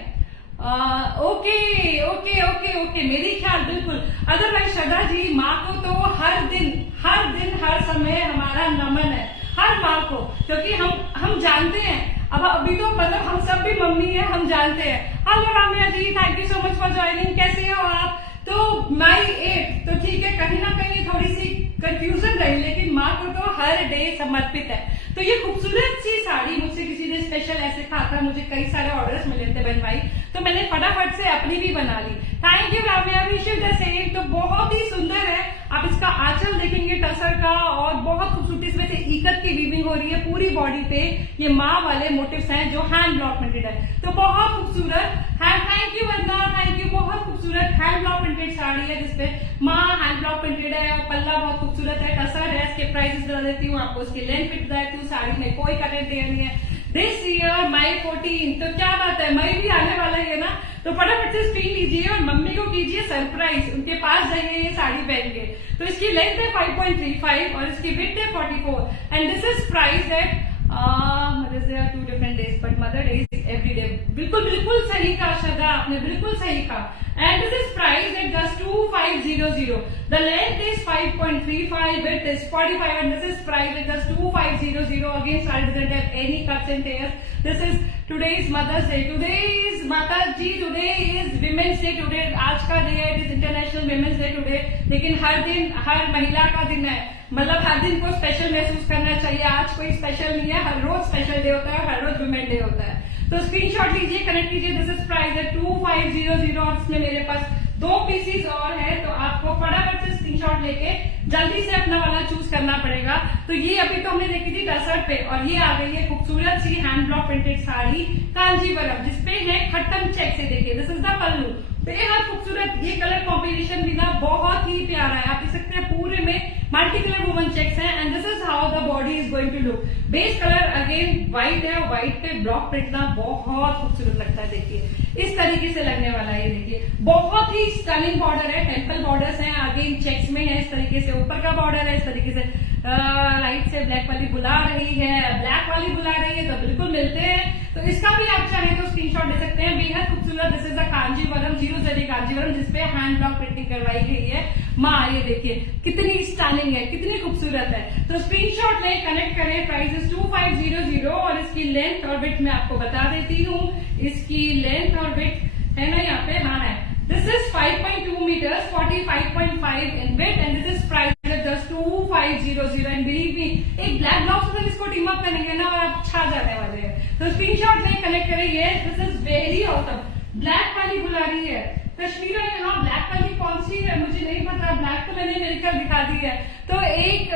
ओके ओके ओके ओके, मेरी ख्याल बिल्कुल। अदरवाइज श्रद्धा जी, माँ को तो हर दिन हर समय हमारा नमन है, हर माँ को, क्योंकि हम जानते हैं, अब अभी तो मतलब हम सब भी मम्मी है, हम जानते हैं। Hello Ramya ji, thank you so much for joining, कैसे हो आप? तो माई 8, तो ठीक है, कहीं ना कहीं थोड़ी सी कंफ्यूजन रही, लेकिन माँ को तो हर डे समर्पित है। तो ये खूबसूरत सी साड़ी मुझसे किसी ने स्पेशल ऐसे कहा था, मुझे कई सारे ऑर्डर्स मिले थे बहन भाई, तो मैंने फटाफट से अपनी भी बना ली। Thank you Ramya, wish you the same. तो बहुत ही सुंदर है, आप इसका आंचल देखेंगे टसर का, और बहुत खूबसूरती से वैसे इकत की वीविंग हो रही है पूरी बॉडी पे, ये माँ वाले मोटिव्स हैं जो हैंड ब्लॉक प्रिंटेड है, तो बहुत खूबसूरत है। Thank you Vandana, thank you. बहुत खूबसूरत हैंड ब्लॉक प्रिंटेड साड़ी है जिसपे माँ हैंड ब्लॉक प्रिंटेड है, और पल्ला बहुत खूबसूरत है, टसर है। इसके प्राइसेस बता देती हूँ आपको, इसकी लेंथ फिट बता देती हूँ, साड़ी में कोई कट एंड टेयर नहीं है। दिस ईयर मई 14, तो क्या बात है, मई भी आने वाला है ना, तो फटाफट से स्क्रीन लीजिए और मम्मी को कीजिए सरप्राइज, उनके पास जाइए ये साड़ी पहन के। तो इसकी लेंथ है 5.35 और इसकी विड्थ है 44, and this is price at mother's day are 2 different days but mother day is every day. बिल्कुल बिल्कुल सही कहा श्रद्धा, आपने बिल्कुल सही कहा। And this is price at just 2500। The length is 5.35, width is 45, and this is priced at just 2500. Again, saree doesn't have any cuts and tears. This is today's Mother's Day. Today is Mata Ji. Today is Women's Day. Today आज का डे है, it is International Women's Day today. लेकिन हर दिन हर महिला का दिन है, मतलब हर दिन को स्पेशल महसूस करना चाहिए। आज कोई स्पेशल नहीं है, हर रोज स्पेशल डे होता है, हर रोज वुमेन डे होता है। तो स्क्रीनशॉट लीजिए, कनेक्ट कीजिए। दिस इज प्राइस है 2500, और इसमें मेरे पास 2 पीसीज और है, तो आपको फटाफट से स्क्रीनशॉट लेके जल्दी से अपना वाला चूज करना पड़ेगा। तो ये अभी तो हमने देखी थी डसर पे, और ये आ गई है खूबसूरत सी hand block printed sari Kanjeevaram, जिसपे है खट्टम चेक से। देखिए, दिस इज द पल्लू, बेहद खूबसूरत। ये कलर कॉम्बिनेशन भी ना बहुत ही प्यारा है। आप देख सकते हैं पूरे में मल्टी कलर वुमन चेक्स हैं and this is how the body is going to look. Base colour again white है और व्हाइट पे ब्लॉक प्रिंट ना बहुत खूबसूरत लगता है। देखिए इस तरीके से लगने वाला है। ये देखिए बहुत ही स्टनिंग बॉर्डर है। टेम्पल बॉर्डर्स हैं अगेन चेक्स में है। इस तरीके से ऊपर का बॉर्डर है। इस तरीके से लाइट से ब्लैक वाली बुला रही है, ब्लैक वाली बुला रही है, तो बिल्कुल मिलते हैं। तो इसका भी आप चाहें तो स्क्रीनशॉट ले सकते हैं। बेहद खूबसूरत। दिस इज अ कांजीवरम, 0 जरी कांजीवरम जिसपे हैंड ब्लॉक प्रिंटिंग करवाई गई है। माँ ये देखिए कितनी स्टनिंग है, कितनी खूबसूरत है। तो स्क्रीनशॉट लें, कनेक्ट करें। प्राइस इज 2500 और इसकी लेंथ और विड्थ मैं आपको बता देती हूँ। इसकी लेंथ और विड्थ है ना यहाँ पे, हाँ है। This is 5.2 metres, 45.5 in width and this is price just 2500 and believe me एक ब्लैक ब्लाउज में इसको टीम अप करेंगे ना और आप छा जाने वाले हैं। तो स्क्रीनशॉट लें, कनेक्ट करें। ये this is very awesome. Black वाली बुला रही है कश्मीरा, यहाँ ब्लैक वाली कौन सी है मुझे नहीं पता। ब्लैक तो मैंने मिलकर दिखा दी है। तो एक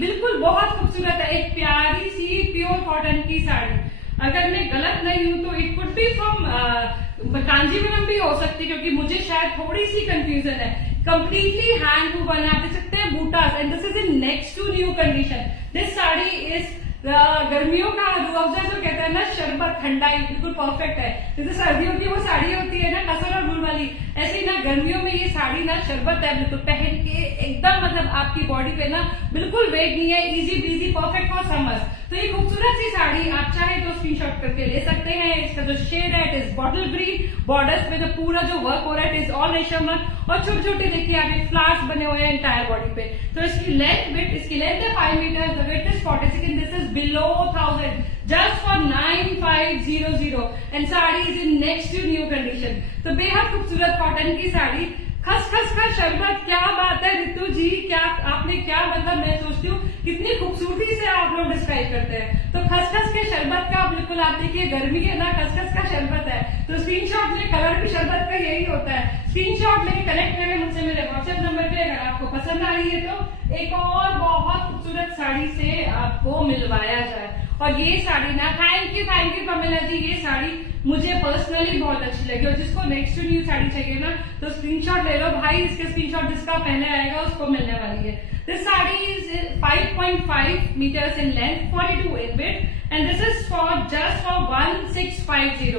बिल्कुल बहुत खूबसूरत है। एक प्यारी सी प्योर कॉटन की साड़ी। अगर मैं गलत नहीं हूं तो it could be from Kanjeevaram भी हो सकती है, क्योंकि मुझे शायद थोड़ी सी कंफ्यूजन है। कंप्लीटली हैंड वूवन है। आप देख सकते हैं बूटास and this is in next to new condition. This sari is गर्मियों का रूअफ़ज़ा जो कहते हैं ना, शरबत ठंडाई बिल्कुल परफेक्ट है। जैसे सर्दियों की वो साड़ी होती है ना टसर और वूल वाली, ऐसे ही ना गर्मियों में ये साड़ी ना शरबत है। बिल्कुल पहन के एकदम मतलब आपकी बॉडी पे ना बिल्कुल वेट नहीं है। Easy breezy perfect for summers. तो ये खूबसूरत सी साड़ी आप चाहे तो स्क्रीनशॉट करके ले सकते हैं। इसका जो शेड है it is bottle green. Borders में जो पूरा जो वर्क हो रहा है इट इज ऑल रेशम वर्क और छोटे छोटे देखिए आप फ्लावर्स बने हुए हैं एंटायर बॉडी पे। तो इसकी लेंथ विड्थ, इसकी लेंथ है 5 metre, the width is 46 and this is below 1000 just for 9500 and sari is in next to new condition. तो बेहद खूबसूरत कॉटन की साड़ी। खसखस का शरबत, क्या बात है रितु जी, क्या आपने क्या मतलब मैं सोचती हूँ कितनी खूबसूरती से आप लोग डिस्क्राइब करते हैं। तो खसखस के शरबत का बिल्कुल आप देखिए गर्मी है ना, खसखस का शरबत है। तो स्क्रीनशॉट में कलर भी शरबत का यही होता है। स्क्रीनशॉट लेके कनेक्ट करें मुझसे मेरे व्हाट्सएप नंबर पे। अगर आपको पसंद आ रही है तो एक और बहुत खूबसूरत साड़ी से आपको मिलवाया जाए। और ये साड़ी ना थैंक यू कमला जी, ये साड़ी मुझे पर्सनली बहुत अच्छी लगी। और जिसको नेक्स्ट न्यू साड़ी चाहिए ना तो स्क्रीनशॉट ले लो भाई। इसके स्क्रीनशॉट जिसका पहले आएगा उसको मिलने वाली है। This sari is 5.5 metres in length, 42 in width and this is for just for 1650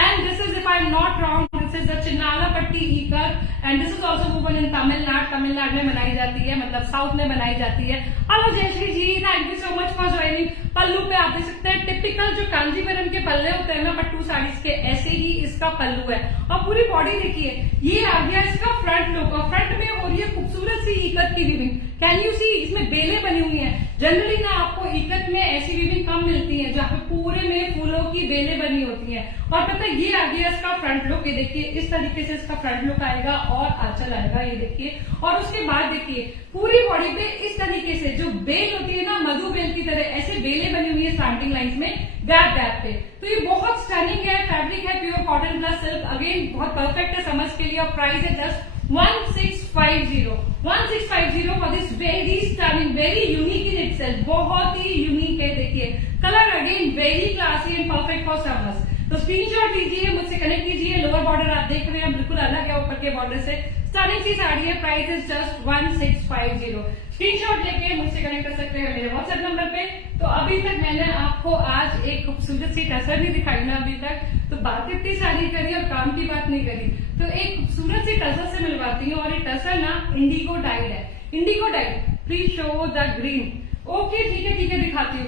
and this is, if I am not wrong, this is the Chinnalapatti ikat and this is also woven in Tamil Nadu। Tamil Nadu में बनाई जाती है, मतलब साउथ में बनाई जाती है। Hello Jayashree ji, thank you so much for joining. Pallu पे आप देख सकते हैं टिपिकल जो कांजीवरम के पल्ले होते हैं ना पट्टू साड़ीज के, ऐसे ही इसका पल्लू है। और पूरी बॉडी देखिए, ये आ गया इसका फ्रंट लुक और फ्रंट में हो रही है खूबसूरत सी इकत की विविंग। कैन यू सी, इसमें बेलें बनी हुई हैं। जनरली ना आपको इकत में ऐसी विविंग कम मिलती है जहाँ पे पूरे में फूलों की बेलें बनी होती हैं। और पता है ये आ गया इसका फ्रंट लुक। ये देखिए इस तरीके से इसका फ्रंट लुक आएगा और आंचल आएगा, ये देखिए। और उसके बाद देखिए पूरी बॉडी पे इस तरीके से जो बेल होती है ना मधु बेल की तरह, ऐसे बेलें बनी हुई है स्टार्टिंग लाइंस में गैप गैप पे। तो ये बहुत स्टनिंग है। फैब्रिक है pure cotton plus silk, again बहुत परफेक्ट है समझ के लिए। और प्राइस है just 1650 for this very stunning, very unique in itself. बहुत ही यूनिक है। देखिए colour again very classy and perfect for summers. तो स्क्रीनशॉट लीजिए, मुझसे कनेक्ट कीजिए। लोअर बॉर्डर आप देख रहे हैं बिल्कुल अलग है ऊपर के बॉर्डर से। स्टनिंग सी साड़ी है। Price is just 1650। स्क्रीनशॉट लेके मुझसे कनेक्ट कर सकते हैं मेरे व्हाट्सएप नंबर पे। तो अभी तक मैंने आपको आज एक खूबसूरत सी टसर नहीं दिखाई ना अभी तक, तो बात इतनी सारी करी और काम की बात नहीं करी। तो एक खूबसूरत सी टसर से मिलवाती हूँ। और ये टसर ना इंडिगो डाइड है। Indigo died, please show the green. Okay ठीक है दिखाती हूँ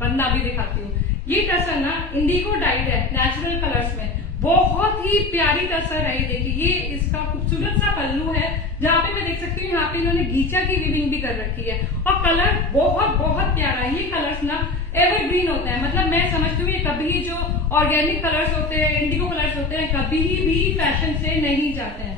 पन्ना भी दिखाती हूँ। ये टसर ना इंडिगो डाइड है नेचुरल कलर्स में। बहुत ही प्यारी टसर है। ये देखिए ये इसका खूबसूरत सा पल्लू है जहाँ पे मैं देख सकती हूँ यहाँ पे इन्होंने गीचा की वीविंग भी कर रखी है। और कलर बहुत प्यारा है। ये कलर्स ना एवरग्रीन होते हैं, मतलब मैं समझती हूँ ये कभी जो ऑर्गेनिक कलर्स होते हैं, इंडिगो कलर्स होते हैं, कभी भी फैशन से नहीं जाते हैं।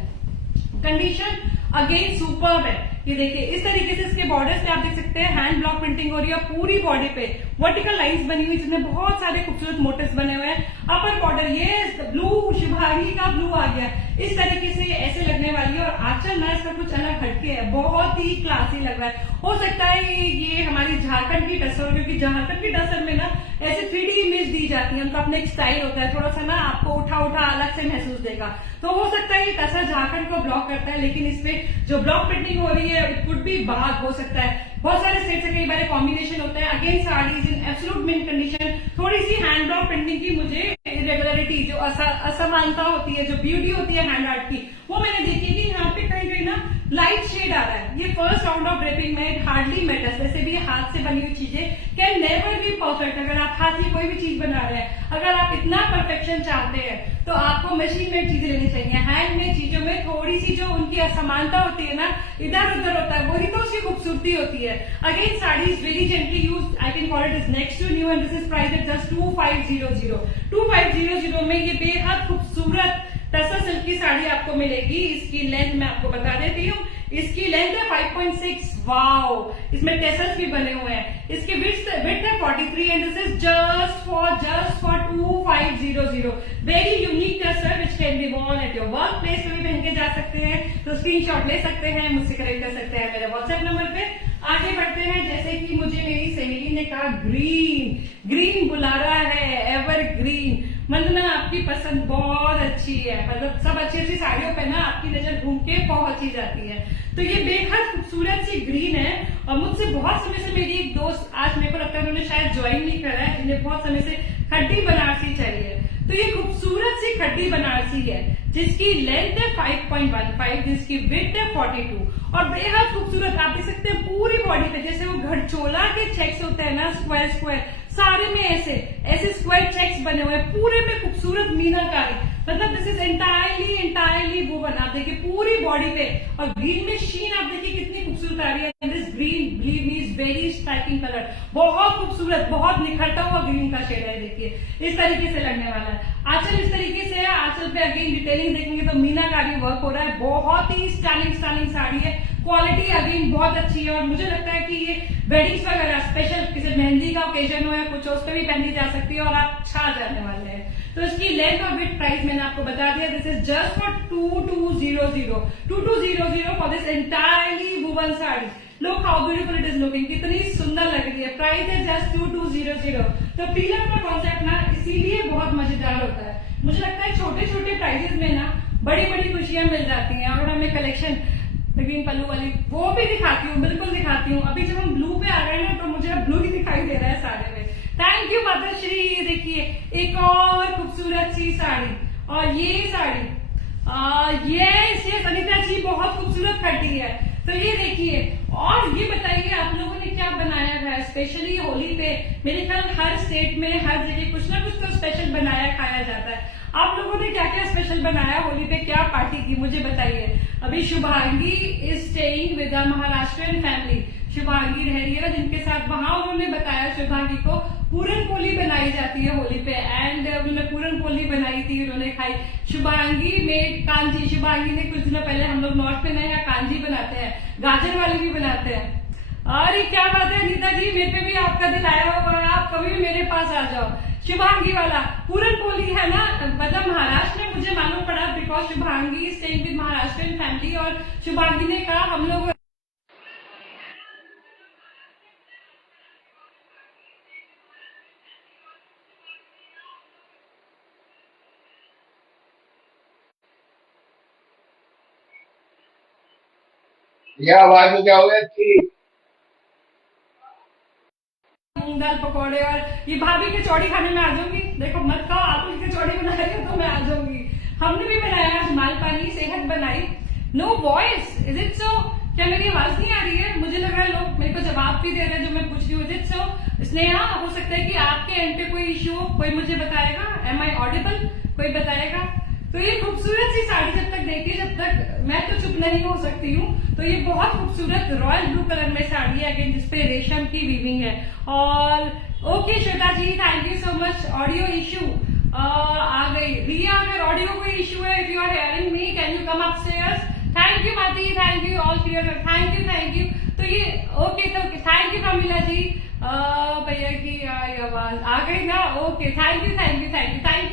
कंडीशन अगेन सुपर्ब है। ये देखिए इस तरीके से इसके बॉर्डर्स पे आप देख सकते हैं हैंड ब्लॉक प्रिंटिंग हो रही है। पूरी बॉडी पे वर्टिकल लाइंस बनी हुई जिसमें बहुत सारे खूबसूरत मोटिव्स बने हुए हैं। अपर बॉर्डर ये ब्लू शिभागी का ब्लू आ गया, इस तरीके से ऐसे लगने वाली है। और आंचल ना इसका कुछ अलग हटके है, बहुत ही क्लासी लग रहा है। हो सकता है ये हमारी झारखंड की टसर, क्योंकि झारखंड की टसर में ना ऐसे 3D इमेज दी जाती हैं, उनका अपना एक स्टाइल होता है, थोड़ा सा ना आपको उठा उठा अलग से महसूस देगा। तो हो सकता है ये तसर झारखंड को ब्लॉक करता है, लेकिन इसमें जो ब्लॉक प्रिंटिंग हो रही है इट कुड बी बाग हो सकता है। बहुत सारे सेट से कई बार कॉम्बिनेशन होता है। Again saris in absolute mint condition. थोड़ी सी हैंड ब्लॉक प्रिंटिंग की मुझे इरेगुलरिटी, जो असमानता होती है, जो ब्यूटी होती है हैंड आर्ट की, वो मैंने देखी कि यहाँ पे कहीं कहीं ना लाइट शेड आ रहा है। ये फर्स्ट राउंड ऑफ ड्रेपिंग में इट हार्डली मैटर्स। वैसे भी हाथ से बनी हुई चीजें कैन नेवर बी परफेक्ट। अगर आप हाथ की कोई भी चीज बना रहे हैं, अगर आप इतना परफेक्शन चाहते हैं तो आपको मशीन मेड चीजें लेनी चाहिए। हैंडमेड चीजों में थोड़ी सी जो उनकी असमानता होती है ना, इधर उधर होता है, वही तो उसकी खूबसूरती होती है। Again sari is very gently use. I can call it is next to new and this is price at just 2500। 2500 में ये बेहद खूबसूरत टसर सिल्क की साड़ी आपको मिलेगी। इसकी लेंथ मैं आपको बता देती हूँ। इसकी लेंथ है 5.6। वाओ, इसमें टेसल्स भी बने हुए हैं। इसकी विड्थ है 43 and this is just for 2500। Very unique tussar which can be Warne at your work place में भी पहन के जा सकते हैं। तो स्क्रीनशॉट ले सकते हैं, मुझसे कनेक्ट कर सकते हैं मेरे व्हाट्सएप नंबर पे। आगे बढ़ते हैं। जैसे कि मुझे मेरी सहेली ने कहा ग्रीन बुला रहा है, एवर ग्रीन। वंदना आपकी पसंद बहुत अच्छी है, मतलब सब अच्छी अच्छी साड़ियों पे ना आपकी नजर घूम के पहुंच ही जाती है। तो ये बेहद खूबसूरत सी ग्रीन है और मुझसे बहुत समय से मेरी एक दोस्त, आज मेरे को लगता है उन्होंने शायद ज्वाइन नहीं करा है, जिन्हें बहुत समय से खड्डी बनारसी चाहिए। तो ये खूबसूरत सी खड्डी बनारसी है जिसकी लेंथ है 5.15, जिसकी विड्थ है 42 और बेहद खूबसूरत। आप देख सकते हैं पूरी बॉडी पे जैसे वो घड़चोला के चेक्स होते हैं ना, स्क्वायर सारे में ऐसे स्क्वायर चेक्स बने हुए हैं, पूरे में खूबसूरत मीनाकारी। मतलब दिस इज एंटायरली वो बना देखिए पूरी बॉडी पे। और ग्रीन में शीन आप देखिए कितनी खूबसूरत आ रही है। This green believe me is very striking colour, बहुत खूबसूरत, बहुत निखरता हुआ ग्रीन का शेड है। देखिए इस तरीके से लगने वाला है। आंचल इस तरीके से है। आंचल पे अगेन डिटेलिंग देखेंगे तो मीनाकारी वर्क हो रहा है। बहुत ही स्टाइलिंग साड़ी है। क्वालिटी अगेन बहुत अच्छी है और मुझे लगता है कि ये वेडिंग्स वगैरह स्पेशल किसी मेहंदी का ओकेजन हो या कुछ हो, उस पर भी पहनी जा सकती है और आप छा जाने वाले हैं। तो इसकी लेंथ और विड्थ प्राइस मैंने आपको बता दिया। This is just for 2200 for this entirely woven sari. Look how beautiful it is looking, कितनी सुंदर लग रही है। प्राइस है जस्ट 2200। तो पीलर का कॉन्सेप्ट ना इसीलिए बहुत मजेदार होता है। मुझे लगता है छोटे छोटे प्राइजेस में ना बड़ी बड़ी खुशियां मिल जाती हैं। और हमें कलेक्शन ग्रीन पल्लू वाली वो भी दिखाती हूँ, बिल्कुल दिखाती हूँ। अभी जब हम ब्लू पे आ गए ना तो मुझे अब ब्लू ही दिखाई दे रहा है सारे में। Thank you Matashree. ये देखिए एक और खूबसूरत सी साड़ी, और ये साड़ी ये अनिता जी बहुत खूबसूरत खड़ी है। तो ये देखिए, और ये बताइए आप लोगों ने क्या बनाया है स्पेशली होली पे। मेरे ख्याल हर स्टेट में हर जगह कुछ ना कुछ तो स्पेशल बनाया खाया जाता है। आप लोगों ने क्या क्या स्पेशल बनाया होली पे, क्या पार्टी की, मुझे बताइए। अभी Shubhangi is staying with a Maharashtrian family. Shubhangi रह रही है ना जिनके साथ, वहां उन्होंने बताया शुभांगी को पूरन पोली बनाई जाती है होली पे एंड उन्होंने पूरन पोली बनाई थी, उन्होंने खाई। शुभांगी मेड कांजी। शुभांगी ने कुछ दिनों पहले, हम लोग नॉर्थ में नए कांजी बनाते हैं, गाजर वाली भी बनाते हैं। अरे क्या बात है अनीता जी, मेरे पे भी आपका दिल आया हुआ है, आप कभी भी मेरे पास आ जाओ। शुभांगी वाला पूरन पोली है ना, मतलब महाराष्ट्र में मुझे मालूम पड़ा because Shubhangi staying with Maharashtrian family. और शुभांगी ने कहा हम लोग या आवाज में क्या हो गया कि मूंग दाल पकौड़े और ये भाभी कचौड़ी खाने में आ जाऊंगी। देखो मत खाओ, आप ही कचौड़ी बना रही हो तो मैं आ जाऊंगी। हमने भी बनाया आज मालपानी सेहत बनाई। No voice, is it so? क्या मेरी आवाज नहीं आ रही है? मुझे लग रहा है लोग मेरे को जवाब भी दे रहे हैं जो मैं पूछ रही हूँ। इज इट सो? स्नेहा, हो सकता है कि आपके एंड पे कोई इश्यू हो, कोई मुझे बताएगा। Am I audible? कोई बताएगा। तो ये खूबसूरत सी साड़ी जब तक देखिए, जब तक मैं तो चुप नहीं हो सकती हूँ। तो ये बहुत खूबसूरत रॉयल ब्लू कलर में साड़ी है अगेन, जिसपे रेशम की वीविंग है। और okay Shweta ji, thank you so much. Audio issue आ गई। रिया, अगर ऑडियो कोई इश्यू है, if you are hearing me, can you come upstairs? Thank you Mati, thank you all clear, thank you. तो ये ओके, तो थैंक यू प्रमिला जी। भैया की आवाज आ गई ना? Okay, thank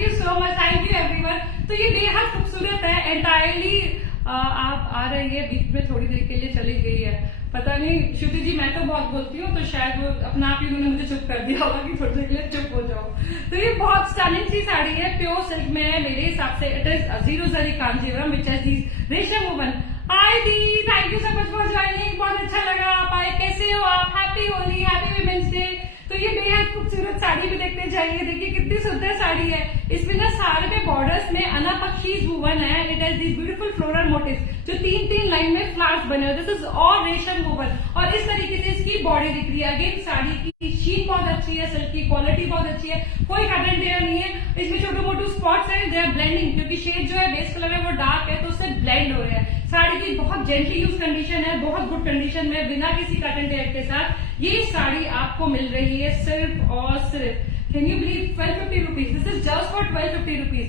you so much, thank you everyone. तो ये बेहद खूबसूरत है एंटायरली। आप आ रही है, बीच में थोड़ी देर के लिए चली गई है, पता नहीं। श्रुति जी मैं तो बहुत बोलती हूँ, तो शायद वो अपना आप ही उन्होंने मुझे चुप कर दिया होगा कि थोड़ी देर के लिए चुप हो जाओ। तो ये बहुत स्टनिंग सी साड़ी है, प्योर सिल्क में है। मेरे हिसाब से it is zero zari Kanjeevaram which is the Resham woman. Hi दी, thank you so much for joining, बहुत अच्छा लगा आप आए। कैसे हो आप? Happy Holi, happy women's day. तो ये बेहद खूबसूरत साड़ी भी देखते जाइए, देखिए कितनी सुंदर साड़ी है। इसमें ना सारे पे बॉर्डर्स में अनापक्षी वुवन है। It has this beautiful floral motive जो 3-3 लाइन में फ्लावर्स बने हुए। दिस इज ऑल रेशम वुवन और इस तरीके से इसकी बॉडी दिख रही है। अगेन साड़ी की शीन बहुत अच्छी है, सिल्क की क्वालिटी बहुत अच्छी है, कोई कट एंड टेयर नहीं है। इसमें छोटे मोटे स्पॉट्स हैं, दे आर ब्लेंडिंग, क्योंकि शेड जो है बेस कलर है वो डार्क है तो उससे ब्लेंड हो रहे हैं। साड़ी की बहुत जेंटली यूज कंडीशन है, बहुत गुड कंडीशन में, बिना किसी कट एंड टेयर के साथ ये साड़ी आपको मिल रही है सिर्फ और सिर्फ, can you believe, 1250 rupees. This is just for 1250 rupees.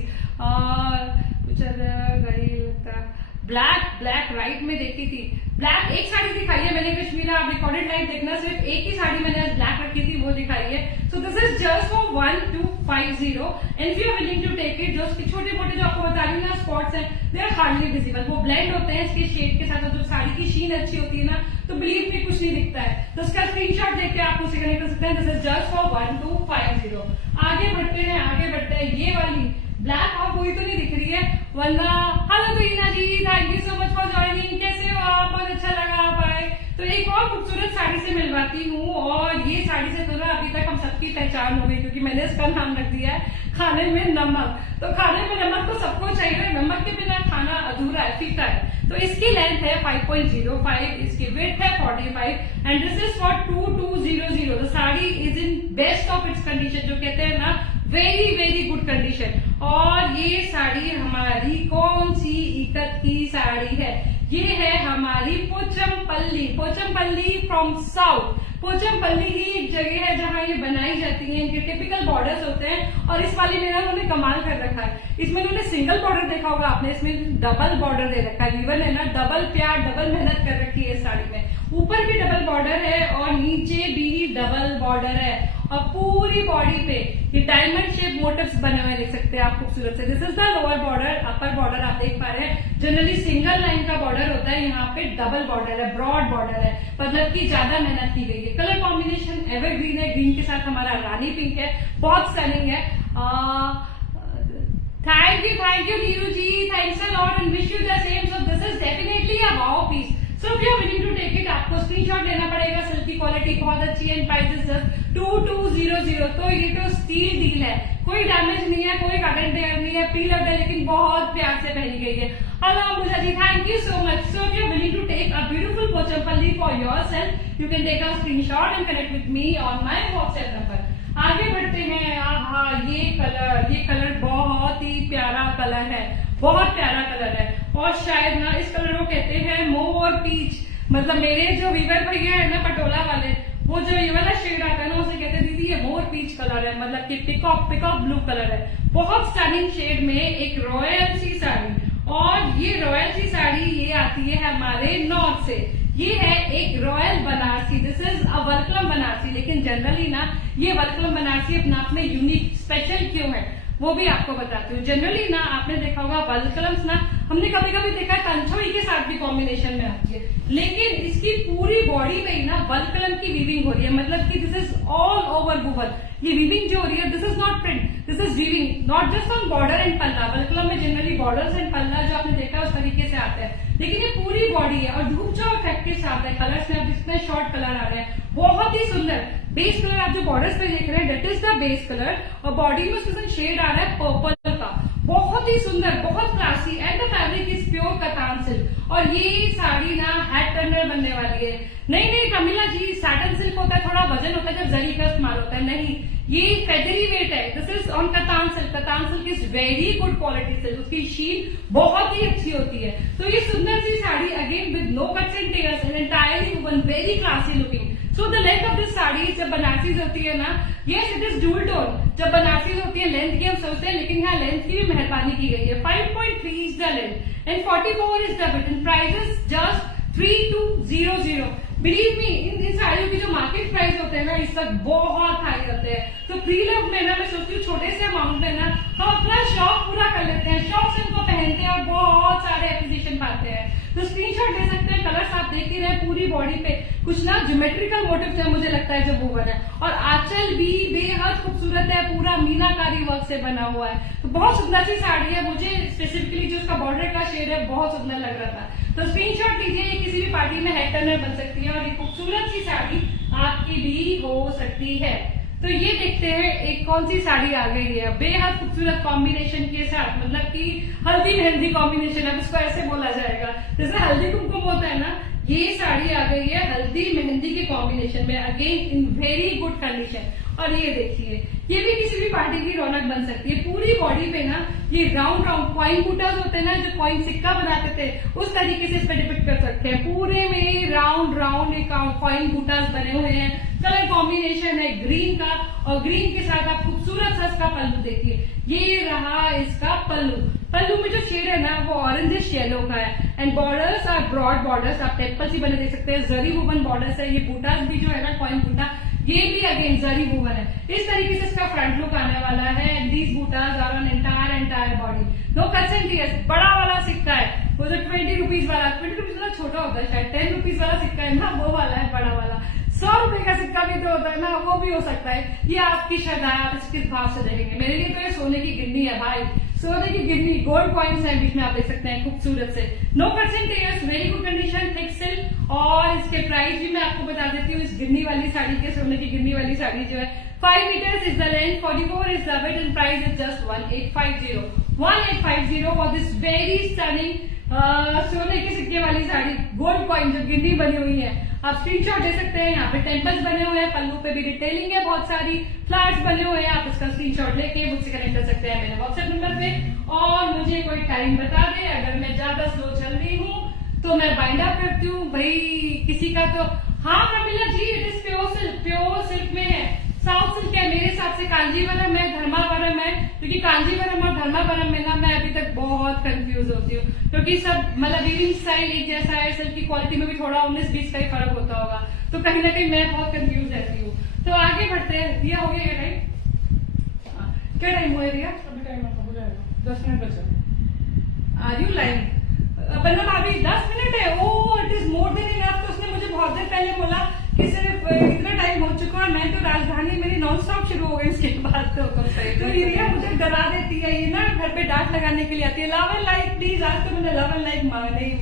कुछ लगता ब्लैक राइट में देखती थी, ब्लैक एक साड़ी दिखाई है मैंने कश्मीरा, आप रिकॉर्डेड लाइव देखना, सिर्फ एक ही साड़ी मैंने आज ब्लैक रखी थी वो दिखाई है। So this is just for 1250 and if you are willing to take it. जो उसके छोटे मोटे जो आपको बता रही हूँ ना स्पॉट्स हैं, दे आर हार्डली विजिबल, वो ब्लेंड होते हैं इसके शेड के साथ। जो साड़ी की शीन अच्छी होती है ना तो बिलीव में कुछ नहीं दिखता है, तो उसका स्क्रीनशॉट देख के आप उसे कनेक्ट कर सकते हैं। This is just for 1250। आगे बढ़ते हैं, ये वाली ब्लैक और कोई तो नहीं दिख रही है वरना। Hello Deena ji, thank you so much for joining, कैसे हो आप? बहुत अच्छा लगा आप आए। तो एक और खूबसूरत साड़ी से मिलवाती हूँ, और ये साड़ी से तो ना अभी तक हम सबकी पहचान हो गई, क्योंकि मैंने इसका नाम रख दिया है खाने में नमक। तो खाने में नमक तो सबको चाहिए, नमक के बिना खाना अधूरा है, फीका है। तो इसकी लेंथ है 5.05, इसकी वेट है 45 and this is for 2200। The sari is in best of its condition, जो कहते हैं ना वेरी वेरी गुड कंडीशन। और ये साड़ी हमारी कौन सी इकत की साड़ी है? ये है हमारी पोचमपल्ली फ्रॉम साउथ। पोचमपल्ली ही एक जगह है जहाँ ये बनाई जाती है, इनके टिपिकल बॉर्डर्स होते हैं। और इस वाली में ना उन्होंने कमाल कर रखा है, इसमें उन्होंने सिंगल बॉर्डर देखा होगा आपने, इसमें डबल बॉर्डर दे रखा है। वीवर ने ना डबल प्यार, डबल मेहनत कर रखी है इस साड़ी में। ऊपर भी डबल बॉर्डर है और नीचे भी डबल बॉर्डर है, और पूरी बॉडी पे ये डायमंड शेप मोटिव्स बने हुए देख सकते हैं आप खूबसूरत से। This is the lower border, upper border आप देख पा रहे हैं। जनरली सिंगल लाइन का बॉर्डर होता है, यहाँ पे डबल बॉर्डर है, ब्रॉड बॉर्डर है, मतलब की ज्यादा मेहनत की गई है। कलर कॉम्बिनेशन एवरग्रीन है, ग्रीन के साथ हमारा रानी पिंक है, बहुत स्टनिंग है। Thank you Neeru ji, thanks a lot and wish you the same. So this is definitely a wow piece. So if you are willing to take it, आपको स्क्रीनशॉट लेना पड़ेगा। सिल्क की क्वालिटी बहुत अच्छी है, प्राइस इज जस्ट 2200। तो ये तो स्टील डील है, कोई डैमेज नहीं है, कोई कट एंड टेयर नहीं है, पीलर है, लेकिन बहुत प्यार से पहनी गई है। Hello Mujha ji, thank you so much. So if you are willing to take a beautiful Pochampally for yourself, you can take a screenshot and connect with me on my WhatsApp number. आगे बढ़ते हैं। ये कलर बहुत ही प्यारा कलर है, बहुत प्यारा कलर है। और शायद ना इस कलर को कहते हैं मोर पीच, मतलब मेरे जो वीवर भैया है ना पटोला वाले, वो जो ये वाला शेड आता है ना उसे कहते हैं दीदी ये मोर पीच कलर है, मतलब कि पिकॉक ब्लू कलर है। बहुत स्टनिंग शेड में एक रॉयल सी साड़ी, और ये रॉयल सी साड़ी ये आती है हमारे नॉर्थ से। ये है एक royal Banarasi, this is a वर्कलम बनारसी। लेकिन जनरली ना ये वर्कलम बनारसी अपने आप में यूनिक स्पेशल क्यों है वो भी आपको बताती हूँ। जनरली ना आपने देखा होगा वर्कलम्स ना हमने कभी कभी देखा है कंछोई के साथ भी कॉम्बिनेशन में आती है, लेकिन इसकी पूरी बॉडी में ही ना वर्कलम की वीविंग हो रही है, मतलब कि this is all over woven. ये वीविंग जो हो रही है, this is not print, this is weaving, not just on border and पल्ला। वर्कलम में जनरली बॉर्डर्स एंड पल्ला जो आपने देखा उस तरीके से आता है, लेकिन ये पूरी बॉडी है। और धूप जो इफेक्ट के साथ है, कलर्स में अब इसमें शॉर्ट कलर आ रहे हैं, बहुत ही सुंदर। बेस कलर आप जो बॉर्डर्स पे देख रहे हैं that is the base colour, और बॉडी में उसके शेड आ रहा है पर्पल का, बहुत ही सुंदर, बहुत classy. And the fabric is pure katan silk. और ये साड़ी ना हेड टर्नर बनने वाली है। नहीं कमिला जी, सैटन सिल्क होता है, थोड़ा वजन होता है जब जरी का इस्तेमाल होता है, नहीं ये फेदरी वेट है। This is on katan silk. Katan silk is very good quality silk, उसकी शीन बहुत ही अच्छी होती है। तो ये सुंदर सी sari again with no cuts and tears and entirely woven, very classy looking. So the length of this sari जब बनारसीज होती है ना, yes it is dual tone. जब बनारसीज होती है लेंथ की हम सोचते हैं, लेकिन यहाँ लेंथ की भी मेहरबानी की गई है। 5.3 is the length and 44 is the width and price is just 3200। Believe me, इन साड़ियों की जो मार्केट प्राइस होते हैं ना इस वक्त बहुत हाई होते हैं। तो प्री लव में ना मैं सोचती हूँ छोटे से अमाउंट में ना हम अपना शौक पूरा कर लेते हैं, शौक से उनको पहनते हैं और बहुत सारे एप्रिसिएशन पाते हैं। तो स्क्रीनशॉट ले सकते हैं। कलर्स आप देख ही रहे हैं, पूरी बॉडी पे कुछ ना ज्योमेट्रिकल मोटिव है मुझे लगता है जब वूवन है, और आंचल भी बेहद खूबसूरत है, पूरा मीनाकारी वर्क से बना हुआ है। तो बहुत सुंदर सी साड़ी है, मुझे स्पेसिफिकली जो उसका बॉर्डर का शेड है बहुत सुंदर लग रहा था। तो स्क्रीनशॉट लीजिए, ये किसी भी पार्टी में हेड टर्नर बन सकती है और ये खूबसूरत सी साड़ी आपकी भी हो सकती है। तो ये देखते हैं एक कौन सी साड़ी आ गई है बेहद खूबसूरत कॉम्बिनेशन के साथ, मतलब कि हल्दी मेहंदी कॉम्बिनेशन है, उसको ऐसे बोला जाएगा जैसे हल्दी कुमकुम होता है ना, ये साड़ी आ गई है हल्दी मेहंदी के कॉम्बिनेशन में, again in very good condition. और ये देखिए, ये भी किसी भी पार्टी की रौनक बन सकती है। पूरी बॉडी पे ना ये राउंड राउंड कॉइन बूटास होते हैं ना, जो कॉइन सिक्का बनाते थे उस तरीके से इस पे डिपिक्ट कर सकते हैं। पूरे में राउंड राउंड कॉइन बूटास बने हुए हैं, कलर कॉम्बिनेशन है ग्रीन का, और ग्रीन के साथ आप खूबसूरत सा इसका पल्लू देखिए। ये रहा इसका पल्लू। पल्लू में जो शेड है ना वो ऑरेंजिश येलो का है, and borders are broad borders, आप टेम्पल ही बने देख सकते हैं, जरी वूवन बॉर्डर्स है। ये बूटास भी जो है ना कॉइन बूटा, ये भी अगेन जरी वूवन है। इस तरीके से इसका फ्रंट लुक आने वाला है, and these butas are on entire body. No cuts and tears, बड़ा वाला सिक्का है वो जो 20 रुपीज वाला, 20 रुपीज वाला छोटा होता है शायद, 10 रुपीज वाला सिक्का है ना वो वाला है बड़ा वाला। 100 रुपए का सिक्का भी तो होता है ना, वो भी हो सकता है। ये आपकी श्रद्धा है, आप किस भाव से देखेंगे। मेरे लिए तो ये सोने की गिरनी है भाई, सोने की गिरनी, गोल्ड कॉइन्स है बीच में, आप देख सकते हैं खूबसूरत से। No percent tears, very good condition, thick silk. और इसके प्राइस भी मैं आपको बता देती हूँ। इस गिरनी वाली साड़ी के, सोने की गिरनी वाली साड़ी जो है 5 meters is the length, 44 is the width, and price is just 1850 for this very stunning सोने के सिक्के वाली साड़ी, गोल्ड कॉइन जो गिरनी बनी हुई है। आप स्क्रीनशॉट दे सकते हैं, यहाँ पे टेम्पल्स बने हुए हैं, पल्लू पे भी डिटेलिंग है बहुत सारी, फ्लावर्स बने हुए हैं। आप इसका स्क्रीनशॉट लेके मुझसे कनेक्ट कर सकते हैं मेरे व्हाट्सएप नंबर पे, और मुझे कोई टाइम बता दे। अगर मैं ज्यादा स्लो चल रही हूँ तो मैं बाइंड अप करती हूँ भाई किसी का। तो हाँ प्रमिला जी, इट इज प्योर सिल्क में है, साउथ सिल्क है। मेरे हिसाब से कांजीवरम है, धर्मावरम है, क्योंकि कांजीवरम और धर्मावरम में ना मैं अभी तक बहुत कंफ्यूज होती हूँ, क्योंकि सब मतलब वीविंग स्टाइल एक जैसा है, सिल्क की क्वालिटी में भी थोड़ा 19-20 का ही फर्क होता होगा, तो कहीं ना कहीं मैं बहुत कंफ्यूज रहती हूँ। तो आगे बढ़ते हैं। रिया हो गया टाइम? क्या टाइम हुआ रिया? अभी टाइम हो जाएगा, 10 मिनट बचा। Are you live? मतलब अभी 10 मिनट है? Oh it is more than enough. तो उसने मुझे बहुत देर पहले बोला कि सिर्फ इतना टाइम हो चुका है, मैं तो राजधानी मेरी नॉन स्टॉप शुरू हो गई इसके बाद। तो रिया मुझे डरा देती है, ये ना घर पे डांट लगाने के लिए आती है। लव एंड लाइक प्लीज, आज तो मैंने लव एंड लाइक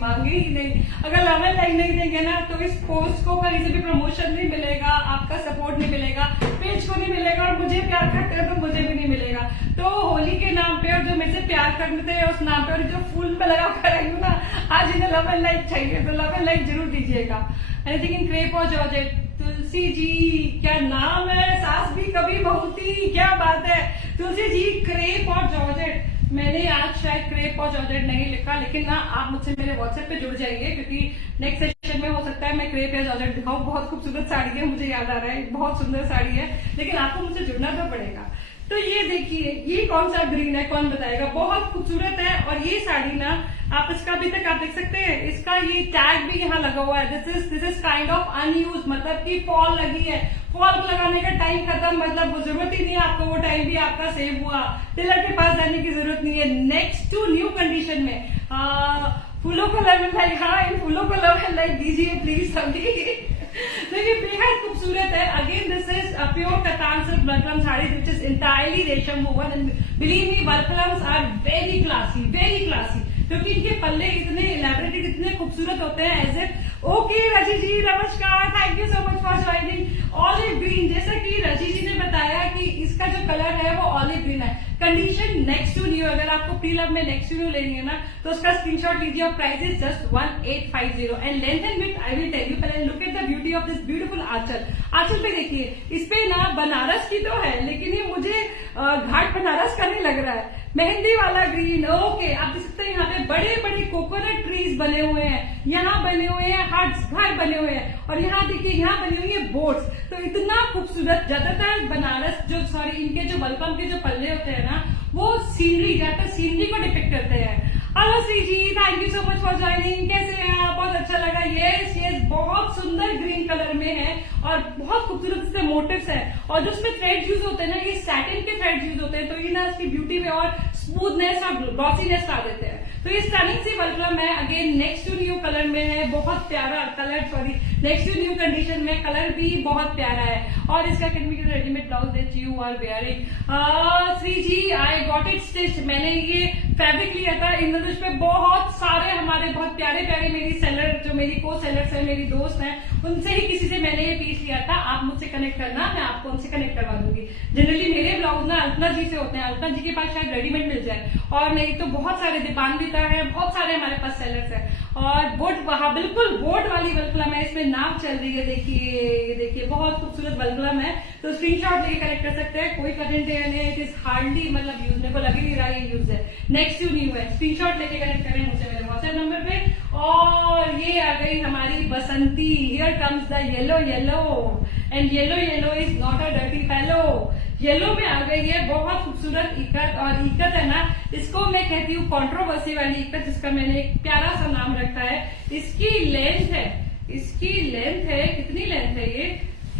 मांगे ही नहीं। अगर लव एंड लाइक नहीं देंगे ना तो इस पोस्ट को कहीं से भी प्रमोशन नहीं मिलेगा, आपका सपोर्ट नहीं मिलेगा, पेज को नहीं मिलेगा, और मुझे प्यार करते हैं तो मुझे भी नहीं मिलेगा। तो होली के नाम पे और जो मेरे से प्यार करते हैं उस नाम पे, और जो फूल पे लगा कर आई हूँ ना, आज इन्हें लव एंड लाइक चाहिए, तो लव एंड लाइक जरूर दीजिएगा। एनीथिंग इन क्रेप और जॉर्जेट। तुलसी जी, क्या नाम है, सास भी कभी बहू थी, क्या बात है। तुलसी जी, क्रेप और जॉर्जेट, मैंने आज शायद क्रेप और जॉर्जेट नहीं लिखा, लेकिन ना आप मुझसे मेरे व्हाट्सएप पे जुड़ जाइए, क्योंकि नेक्स्ट सेशन में हो सकता है मैं क्रेप या जॉर्जेट दिखाऊं। बहुत खूबसूरत साड़ी है, मुझे याद आ रहा है, बहुत सुंदर साड़ी है, लेकिन आपको मुझसे जुड़ना तो पड़ेगा। तो ये देखिए, ये कौन सा ग्रीन है, कौन बताएगा? बहुत खूबसूरत है। और ये साड़ी ना आप इसका अभी तक आप देख सकते हैं, इसका ये टैग भी यहाँ लगा हुआ है, this is kind of unused, मतलब कि फॉल लगी है, फॉल को लगाने का टाइम खत्म, मतलब वो जरूरत ही नहीं है आपको, वो टाइम भी आपका सेव हुआ, टेलर के पास जाने की जरूरत नहीं है। नेक्स्ट टू न्यू कंडीशन में फूलों को लव एंड लाइक, हाँ इन फूलों को लव एंड लाइक दीजिए प्लीज सभी। तो ये बेहद खूबसूरत है। Again this is pure katan silk वर्कलम sari which is entirely resham woven, and believe me वर्कलम्स आर वेरी क्लासी, क्योंकि इनके पल्ले इतने इलेबोरेटेड, इतने खूबसूरत होते हैं। एज इफ ओके रजी जी, नमस्कार, thank you so much for joining. Olive green, जैसा कि रजी जी ने बताया कि इसका जो कलर है वो ऑलिव ग्रीन है। कंडीशन नेक्स्ट टू न्यू, अगर आपको प्री लव में नेक्स्ट टू न्यू लेनी है ना तो उसका स्क्रीनशॉट लीजिए, और price is just 1850। And length and width I will tell you, पहले look at the beauty of this beautiful aanchal. आंचल पे देखिए, इस पे ना बनारस की तो है, लेकिन ये मुझे घाट बनारस का नहीं लग रहा है, मेहंदी वाला ग्रीन। ओके, आप देख सकते हैं यहाँ पे बड़े बड़े कोकोनट ट्रीज बने हुए हैं, यहाँ बने हुए हैं हट्स, घर बने हुए हैं, और यहाँ देखिए यहाँ बनी हुई है बोट्स। तो इतना खूबसूरत, ज्यादातर बनारस जो इनके जो बलपम के जो पल्ले होते हैं ना, वो सीनरी, ज्यादातर सीनरी को डिपिक्ट करते हैं। Hello Shri ji, thank you so much for joining, कैसे हैं आप? बहुत अच्छा लगा। यस, बहुत सुंदर ग्रीन कलर में है और बहुत खूबसूरत इसके मोटिव्स है, और जो उसमें थ्रेड यूज होते हैं ना, ये होते हैं, तो ये ना इसकी ब्यूटी में और स्मूथनेस और ग्लॉसीनेस ला देते हैं। तो ये स्टनिंग सी वर्क प्लम है, again next to new colour में है, बहुत प्यारा colour, sorry next to new condition में, कलर भी बहुत प्यारा है। और इसका readymade blouse that you are wearing. Shri ji I got it stitch, मैंने ये फैब्रिक लिया था इंद्रधनुष पे। बहुत सारे हमारे बहुत प्यारे प्यारे मेरी सेलर, जो मेरी को सेलर्स है, मेरी दोस्त हैं, उनसे ही किसी से मैंने ये पीस लिया था। आप मुझसे कनेक्ट करना, मैं आपको उनसे कनेक्ट करवा दूंगी। जनरली मेरे ब्लाउज ना अल्पना जी से होते हैं, अल्पना जी के पास शायद रेडीमेड मिल जाए, और नहीं तो बहुत सारे दीपान्विता है, बहुत सारे हमारे पास सेलर्स है। और बोट, हाँ बिल्कुल बोट वाली वल्कलम है, इसमें नाप चल रही है, देखिए ये देखिए बहुत खूबसूरत वल्कलम है। तो स्क्रीनशॉट लेके कनेक्ट कर सकते हैं, कोई करंट है नहीं, इट इज हार्डली मतलब यूज, मेरे को लग ही नहीं रहा ये यूज है, नेक्स्ट टू न्यू है। स्क्रीनशॉट लेके कनेक्ट करें मुझसे मेरे व्हाट्सएप नंबर पे। और ये आ गई हमारी Basanti, here comes the yellow yellow, and yellow yellow is not a dirty fellow. Yellow में आ गई है बहुत खूबसूरत इकत, और इकत है ना, इसको मैं कहती हूँ कंट्रोवर्सी वाली इकत, जिसका मैंने एक प्यारा सा नाम रखा है। इसकी लेंथ है, कितनी लेंथ है ये,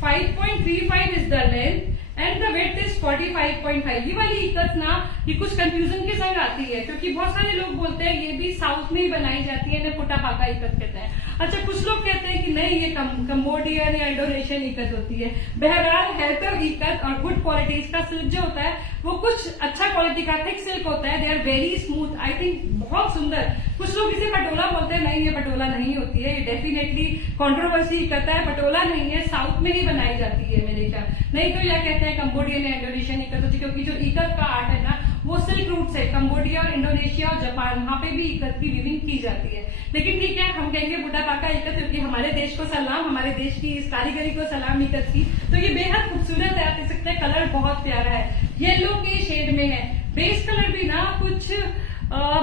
5.35 is the length and the weight is 45.5। ये वाली इकत ना, ये कुछ कंफ्यूजन के संग आती है, क्योंकि बहुत सारे लोग बोलते हैं ये भी साउथ में ही बनाई जाती है, इन्हें पुटा पाका इकत कहते हैं। अच्छा, कुछ लोग कहते हैं कि नहीं ये कंबोडियन या इंडोनेशियन इकत होती है। बहरहाल है तो इकत, और गुड क्वालिटी। इसका सिल्क जो होता है वो कुछ अच्छा क्वालिटी का थिक सिल्क होता है, they are very smooth, I think बहुत सुंदर। कुछ लोग इसे पटोला बोलते हैं, नहीं ये पटोला नहीं होती है, ये डेफिनेटली कंट्रोवर्सी इकत है, पटोला नहीं है, साउथ में ही बनाई जाती है मेरे ख्याल। नहीं तो यह कहते हैं कंबोडियन या इंडोनेशियन इकत होती है, क्योंकि जो इकत का आर्ट है ना वो सिल्क रूट से कंबोडिया और इंडोनेशिया और जापान, वहां पे भी इकत की वीविंग की जाती है। लेकिन ठीक है, हम कहेंगे बुटा पाका इकत, क्योंकि हमारे देश को सलाम, हमारे देश की इस कारीगरी को सलाम इकत की। तो ये बेहद खूबसूरत है, आप देख सकते हैं कलर बहुत प्यारा है, येलो के शेड में है। बेस कलर भी ना कुछ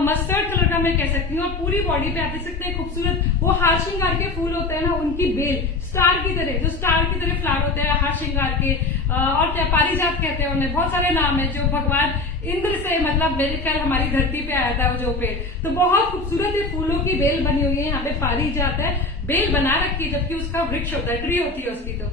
मस्टर्ड कलर का मैं कह सकती हूँ, और पूरी बॉडी पे आप देख सकते हैं खूबसूरत वो हार श्रृंगार के फूल होते हैं ना, उनकी बेल स्टार की तरह, जो स्टार की तरह फ्लावर होते हैं हार श्रृंगार के, और क्या पारिजात कहते हैं उन्हें, बहुत सारे नाम है, जो भगवान इंद्र से मतलब मेरे ख्याल हमारी धरती पे आया था वो जो पेड़। तो बहुत खूबसूरत ये फूलों की बेल बनी हुई है, यहाँ पे पारिजात है, बेल बना रखी है, जबकि उसका वृक्ष होता है, ट्री होती है उसकी। तो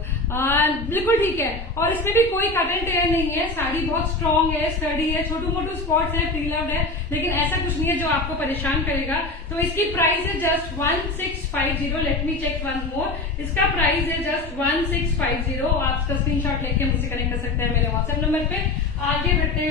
बिल्कुल ठीक है, और इसमें भी कोई कटन टेयर नहीं है, साड़ी बहुत स्ट्रॉन्ग है, स्टडी है, छोटू मोटू स्पॉट्स है, प्रीलव्ड है, लेकिन ऐसा कुछ नहीं है जो आपको परेशान करेगा। तो इसकी प्राइस है just 1650। Let me check one more, इसका प्राइस है जस्ट 1650। आप इसका स्क्रीनशॉट लेके मुझसे कनेक्ट कर सकते हैं मेरे व्हाट्सएप नंबर पे। आगे बढ़ते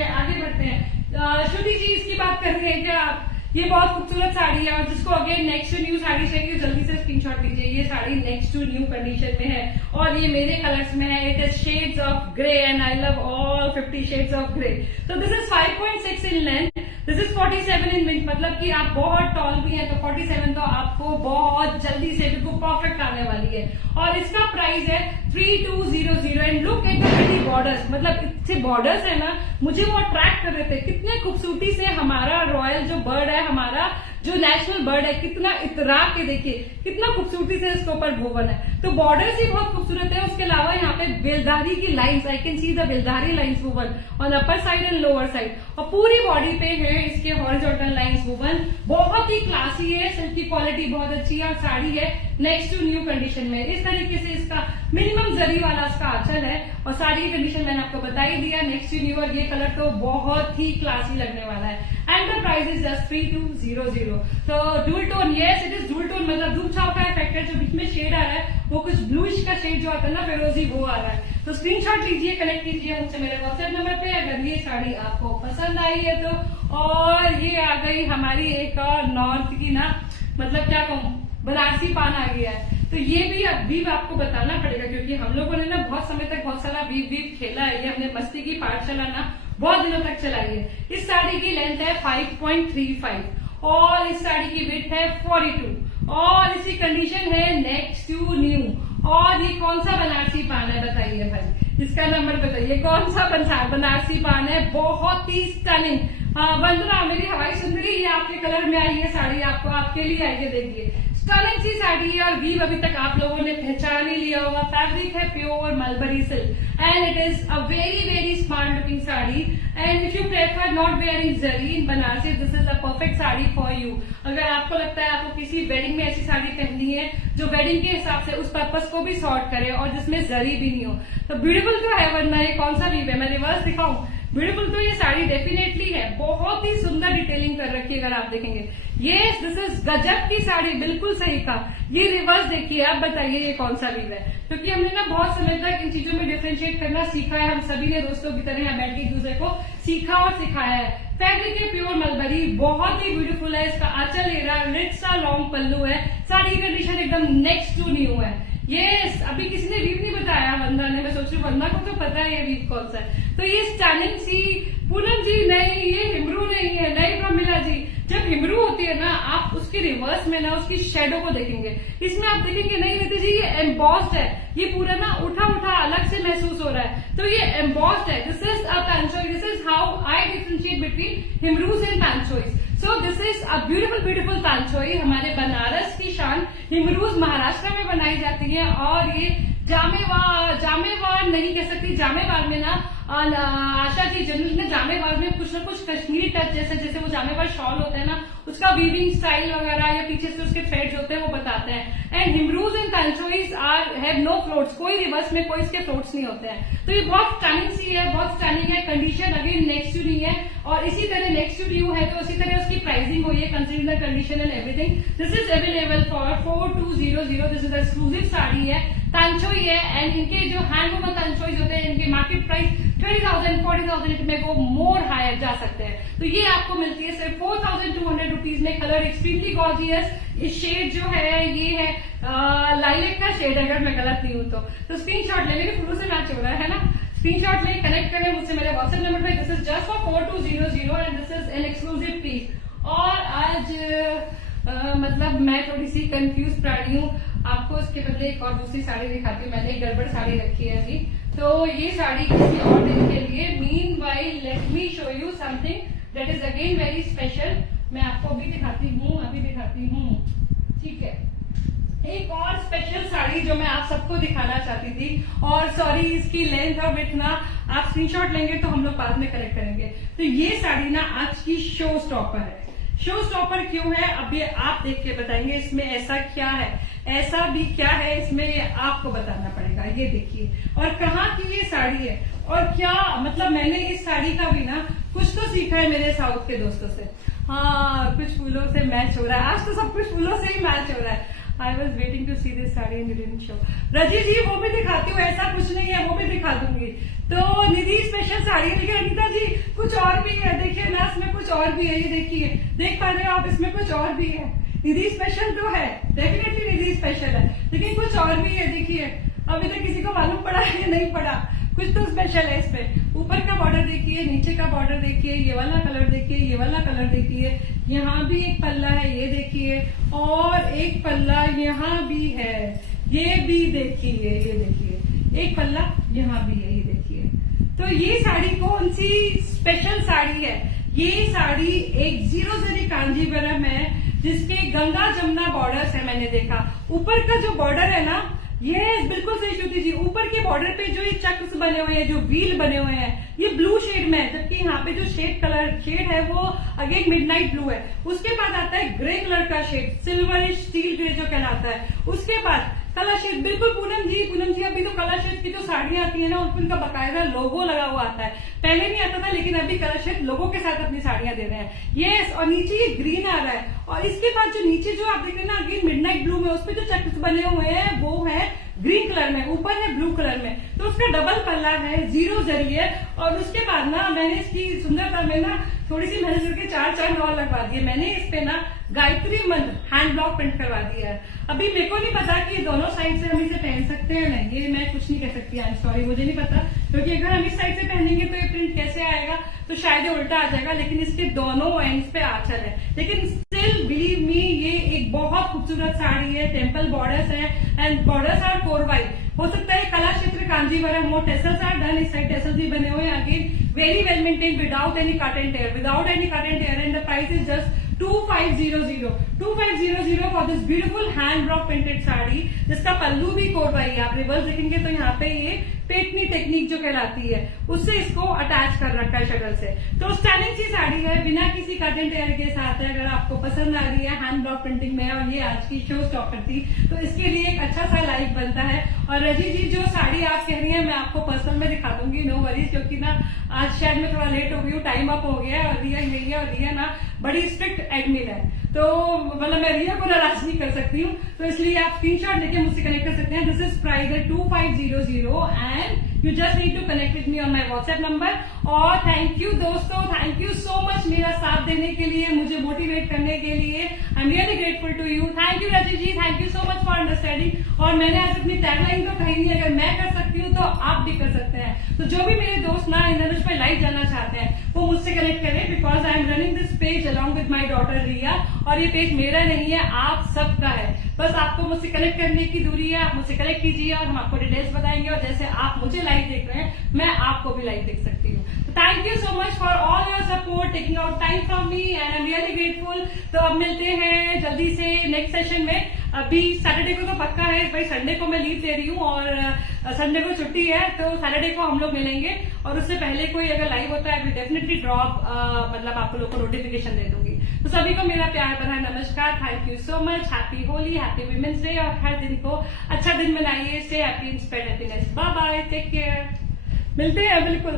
हैं। श्रुति जी इसकी बात कर रही है क्या आप? ये बहुत खूबसूरत साड़ी है, और जिसको again next to new sari चाहिए जल्दी से स्क्रीनशॉट लीजिए। ये sari next to new condition में है, और ये मेरे कलर्स में है। It is shades of grey, and I love all 50 shades of grey. तो this is 5.6 in length, this is 47 in width, मतलब कि आप बहुत टॉल भी हैं, तो 47 तो आपको बहुत जल्दी से बिल्कुल परफेक्ट आने वाली है। और इसका प्राइस है 3200। And look at the borders, मतलब इतने बॉर्डर्स है ना, मुझे वो अट्रैक्ट कर रहे थे। कितने खूबसूरती से हमारा रॉयल जो बर्ड है, हमारा जो नेशनल बर्ड है, कितना इतरा के देखिए, कितना खूबसूरती से इसके ऊपर वोवन है। तो बॉर्डर्स ही बहुत खूबसूरत है। उसके अलावा यहाँ पे बेलधारी की lines, I can see the beldhari lines woven on upper side and lower side, और पूरी बॉडी पे है इसके हॉरिजॉन्टल लाइंस वोवन। बहुत ही क्लासी है, सिल्क की क्वालिटी बहुत अच्छी है, और साड़ी है नेक्स्ट टू न्यू कंडीशन में। इस तरीके से इसका मिनिमम जरी वाला इसका आंचल है, और साड़ी की कंडीशन मैंने आपको बता ही दिया, नेक्स्ट टू न्यू। और ये कलर तो बहुत ही क्लासी लगने वाला है, and the price is just 3200। तो dual tone, yes it is dual tone, मतलब धूप छाव का इफेक्ट है। जो बीच में शेड आ रहा है वो कुछ ब्लूइश का शेड जो आता है ना, फिरोजी, वो आ रहा है। तो स्क्रीनशॉट लीजिए, कनेक्ट कीजिए मुझसे मेरे व्हाट्सएप नंबर पे अगर ये साड़ी आपको पसंद आई है तो। और ये आ गई हमारी एक और नॉर्थ की ना, मतलब क्या कहूँ, बनारसी पान आ गया है। तो ये भी अभी आपको बताना पड़ेगा, क्योंकि हम लोगों ने ना बहुत समय तक बहुत सारा वीव खेला है। ये हमने मस्ती की पाठशाला ना बहुत दिनों तक चलाई है। इस साड़ी की लेंथ है 5.35, और इस साड़ी की विड्थ है 42, और इसकी कंडीशन है नेक्स्ट टू न्यू। और ये कौन सा बनारसी पान है बताइए भाई, इसका नंबर बताइए, कौन सा बनारसी पान है? बहुत ही स्टनिंग। वंदना मेरी हवाई सुंदरी, ये आपके कलर में आई है साड़ी, आपको आपके लिए आई है, देखिए स्टनिंग सी साड़ी है। और वीव अभी तक आप लोगों ने पहचान ही लिया होगा, फैब्रिक है pure mulberry silk, and it is a very smart looking sari. And if you prefer not wearing zari in Banarasi, this is a perfect sari for you. अगर आपको लगता है आपको किसी वेडिंग में ऐसी साड़ी पहननी है जो वेडिंग के हिसाब से उस पर्पस को भी सॉर्ट करे, और जिसमें जरी भी नहीं हो, तो ब्यूटीफुल तो है। वरना ये कौन सा वीव है, मैं रिवर्स दिखाऊं, ब्यूटीफुल तो ये साड़ी डेफिनेटली है, बहुत ही सुंदर डिटेलिंग कर रखी है अगर आप देखेंगे। ये दिस इज गजब की साड़ी, बिल्कुल सही कहा। ये रिवर्स देखिए, आप बताइए ये कौन सा वीव है, क्योंकि हमने ना बहुत समय तक इन चीजों में डिफरेंशिएट करना सीखा है। हम सभी ने दोस्तों की तरह यहाँ बैठ के एक दूसरे को सीखा और सिखाया है। फैब्रिक है प्योर मलबरी, बहुत ही ब्यूटीफुल है। इसका आंचल एरा, रिच सा लॉन्ग पल्लू है। साड़ी की कंडीशन एकदम नेक्स्ट टू न्यू है। यस, अभी किसी ने वीव नहीं बताया वंदना ने, मैं सोच रही हूँ वंदना को तो पता है ये वीव कौन सा है। तो ये स्टैनिंग सी, पूनम जी नहीं, ये हिमरू नहीं है, नहीं प्रमिला जी। जब हिमरू होती है ना, आप उसके रिवर्स में ना उसकी शेडो को देखेंगे। इसमें आप देखेंगे नहीं नीति जी, ये एम्बॉस्ड है, ये पूरा ना उठा उठा अलग से महसूस हो रहा है। तो ये एम्बॉस्ड है। This is a tanchoi, this is how I differentiate between himroos and tanchois. So this is a beautiful beautiful tanchoi, हमारे बनारस की शान। हिमरूज महाराष्ट्र में बनाई जाती है और ये जामेवार नहीं कह सकती, जामेवार में ना आशा जी जनरल ने जामेवार में कुछ ना कुछ कश्मीरी टच जैसे वो जामेवार शॉल होता है ना, उसका वीविंग स्टाइल वगैरह या पीछे से उसके थ्रेड्स होते हैं वो बताते हैं। And himroos and tanchois have no floats, कोई रिवर्स में कोई इसके फ्लोट्स नहीं होते हैं। तो ये बहुत स्टनिंग सी है, बहुत स्टनिंग है। Condition again next to new है और इसी तरह नेक्स्ट टू न्यू है तो इसी तरह उसकी प्राइसिंग हुई है considering the condition and everything. This is available for 4200। This is exclusive sari है, पैंचोई है। एंड इनके जो हैंड वूमन पैंचोइज होते हैं, इनके मार्केट प्राइस 20,000 40,000 इट में वो मोर हायर जा सकते हैं। तो ये आपको मिलती है सिर्फ 4,200 रुपीज में। Colour extremely gorgeous. इस शेड जो है ये है लाइलेक का शेड, अगर मैं गलत नहीं हूं तो स्क्रीनशॉट ले, मेरे फूलों से मैच हो रहा है ना। स्क्रीनशॉट ले, कनेक्ट करें मुझसे मेरे व्हाट्सएप नंबर पे। This is just for 4200 and this is an exclusive piece. और आज मतलब मैं थोड़ी सी कंफ्यूज प्राणी हूँ, आपको इसके बदले एक और दूसरी साड़ी दिखाती हूँ। मैंने एक गड़बड़ साड़ी रखी है अभी, तो ये साड़ी किसी और दिन के लिए। Meanwhile let me show you something that is again very special. मैं आपको अभी दिखाती हूँ, ठीक है। एक और स्पेशल साड़ी जो मैं आप सबको दिखाना चाहती थी, और सॉरी इसकी लेंथ और विड्थ ना आप स्क्रीनशॉट लेंगे तो हम लोग बाद में करेक्ट करेंगे। तो ये साड़ी ना आज की शो स्टॉपर है। शो स्टॉपर क्यों है अब ये आप देख के बताएंगे। इसमें ऐसा क्या है, ऐसा भी क्या है इसमें, ये आपको बताना पड़ेगा। ये देखिए, और कहाँ की ये साड़ी है और क्या मतलब मैंने इस साड़ी का भी ना कुछ तो सीखा है मेरे साउथ के दोस्तों से। हाँ, कुछ फूलों से मैच हो रहा है आज तो, सब कुछ फूलों से ही मैच हो रहा है। I was waiting to see this sari and didn't show. Raji ji वो भी दिखाती हूँ, ऐसा कुछ नहीं है, वो भी दिखा दूंगी। तो निधि स्पेशल साड़ी, देखिए अनिता जी कुछ और भी है, देखिए ना इसमें कुछ और भी है। ये देखिए, देख पा रहे हो आप, इसमें कुछ और भी है। निधि स्पेशल तो है, डेफिनेटली निधि स्पेशल है, लेकिन कुछ और भी है। देखिए अभी तक किसी को मालूम पड़ा है या नहीं पड़ा, कुछ तो स्पेशल है इसमें। ऊपर का बॉर्डर देखिए, नीचे का बॉर्डर देखिए, ये वाला कलर देखिए, ये वाला कलर देखिए, यहाँ भी एक पल्ला है, ये देखिए, और एक पल्ला यहाँ भी है, ये भी देखिए, ये देखिए एक पल्ला यहाँ भी है, ये देखिए। तो ये साड़ी कौन सी स्पेशल साड़ी है? ये साड़ी एक जीरो जरी कांजीवरम है जिसके गंगा जमुना बॉर्डर्स है। मैंने देखा ऊपर का जो बॉर्डर है ना, ये बिल्कुल सही श्रुति जी, ऊपर के बॉर्डर पे जो ये चक्र बने हुए हैं, जो व्हील बने हुए हैं, ये ब्लू शेड में है, जबकि यहाँ पे जो शेड है वो अगेन मिडनाइट ब्लू है। उसके बाद आता है ग्रे कलर का शेड, सिल्वर स्टील ग्रे जो कहलाता है। उसके बाद कलर शेड, बिल्कुल पूनम जी अभी तो कलर शेड की जो साड़ियां आती है ना उन पर उनका बकायदा लोगो लगा हुआ आता है। पहले नहीं आता था, लेकिन अभी कलर शेड लोगो के साथ अपनी साड़ियां दे रहे हैं। यस, और नीचे ये ग्रीन आ रहा है, और इसके बाद जो नीचे जो आप देख रहे हैं ना अगेन मिडनाइट ब्लू में, उस पर जो चक्र बने हुए हैं वो है ग्रीन कलर में, ऊपर है ब्लू कलर में। तो उसका डबल पल्ला है, जीरो जरी है। और उसके बाद ना मैंने इसकी सुंदरता में ना थोड़ी सी मेहनत करके 4 चांद और लगवा दिए। मैंने इस पे ना गायत्री मंत्र हैंड ब्लॉक प्रिंट करवा दिया है। अभी मेरे को नहीं पता कि दोनों साइड से हम इसे पहन सकते हैं नहीं, ये मैं कुछ नहीं कह सकती, आई एम सॉरी, मुझे नहीं पता, क्योंकि अगर हम इस साइड से पहनेंगे तो ये प्रिंट कैसे आएगा, तो शायद ये उल्टा आ जाएगा। लेकिन इसके दोनों एंड्स पे आंचल है, लेकिन स्टिल बिलीव मी ये एक बहुत खूबसूरत साड़ी है। टेम्पल बॉर्डर्स है एंड बॉर्डर्स आर कोरवाई। हो सकता है कला क्षेत्र कांजीवरम हो, टेसल्स आर डन, इस साइड टेसल्स भी बने हुए हैं। Again very well maintain without any cut and tear, and the price is just 2500 for this beautiful hand block printed sari, जिसका पल्लू भी कोरवाई है। आप रिवर्स देखेंगे तो यहाँ पे ये पेटनी टेक्निक जो कहलाती है उससे इसको अटैच कर रखा है शटल से। तो स्टैंडिंग सी साड़ी है बिना किसी कर्टेन टेयर के साथ है। अगर आपको पसंद आ रही है हैंड ब्लॉक प्रिंटिंग में और ये आज की शो स्टॉकर थी तो इसके लिए एक अच्छा सा लाइक बनता है। और रजी जी जो साड़ी आप कह रही है मैं आपको पर्सनल में दिखा दूंगी, नो वरीज, क्योंकि ना आज शायद मैं थोड़ा लेट हो गई हूँ, टाइम अप हो गया है और रिया गई है और रिया ना बड़ी स्ट्रिक्ट एडमिन है, तो मतलब मैं रिया को नाराज नहीं कर सकती हूँ, तो इसलिए आप स्क्रीनशॉट लेके मुझसे कनेक्ट कर सकते हैं। This is price 2500 and you just need to connect with me on my WhatsApp number. और थैंक यू दोस्तों, थैंक यू सो मच मेरा साथ देने के लिए, मुझे मोटिवेट करने के लिए। I am really grateful to you. Thank you Raji ji, thank you so much for understanding. और मैंने आज अपनी टैगलाइन तो कही नहीं, अगर मैं कर सकती हूँ तो आप भी कर सकते हैं। तो जो भी मेरे दोस्त ना इंद्रधनुष में लाइव जाना चाहते हैं वो मुझसे कनेक्ट करें, because I am running this page along with my daughter Riya, और ये पेज मेरा नहीं है, आप सबका है। बस आपको मुझसे कनेक्ट करने की दूरी है, आप मुझसे कनेक्ट कीजिए और हम आपको डिटेल्स बताएंगे। और जैसे आप मुझे लाइव देख रहे हैं मैं आपको भी लाइव देख सकती हूँ। तो thank you so much for all your support, taking out time from me, and I am really grateful. तो अब मिलते हैं जल्दी से नेक्स्ट सेशन में। अभी सैटरडे को तो पक्का है, भाई संडे को मैं लीव दे रही हूँ और संडे को छुट्टी है, तो सैटरडे को हम लोग मिलेंगे। और उससे पहले कोई अगर लाइव होता है डेफिनेटली ड्रॉप मतलब आप लोगों को नोटिफिकेशन दे दूंगी। तो सभी को मेरा प्यार भरा नमस्कार, thank you so much, happy Holi, happy women's day, और हर दिन को अच्छा दिन बनाइए, stay happy, spread happiness. Bye bye, take care, मिलते हैं बिल्कुल।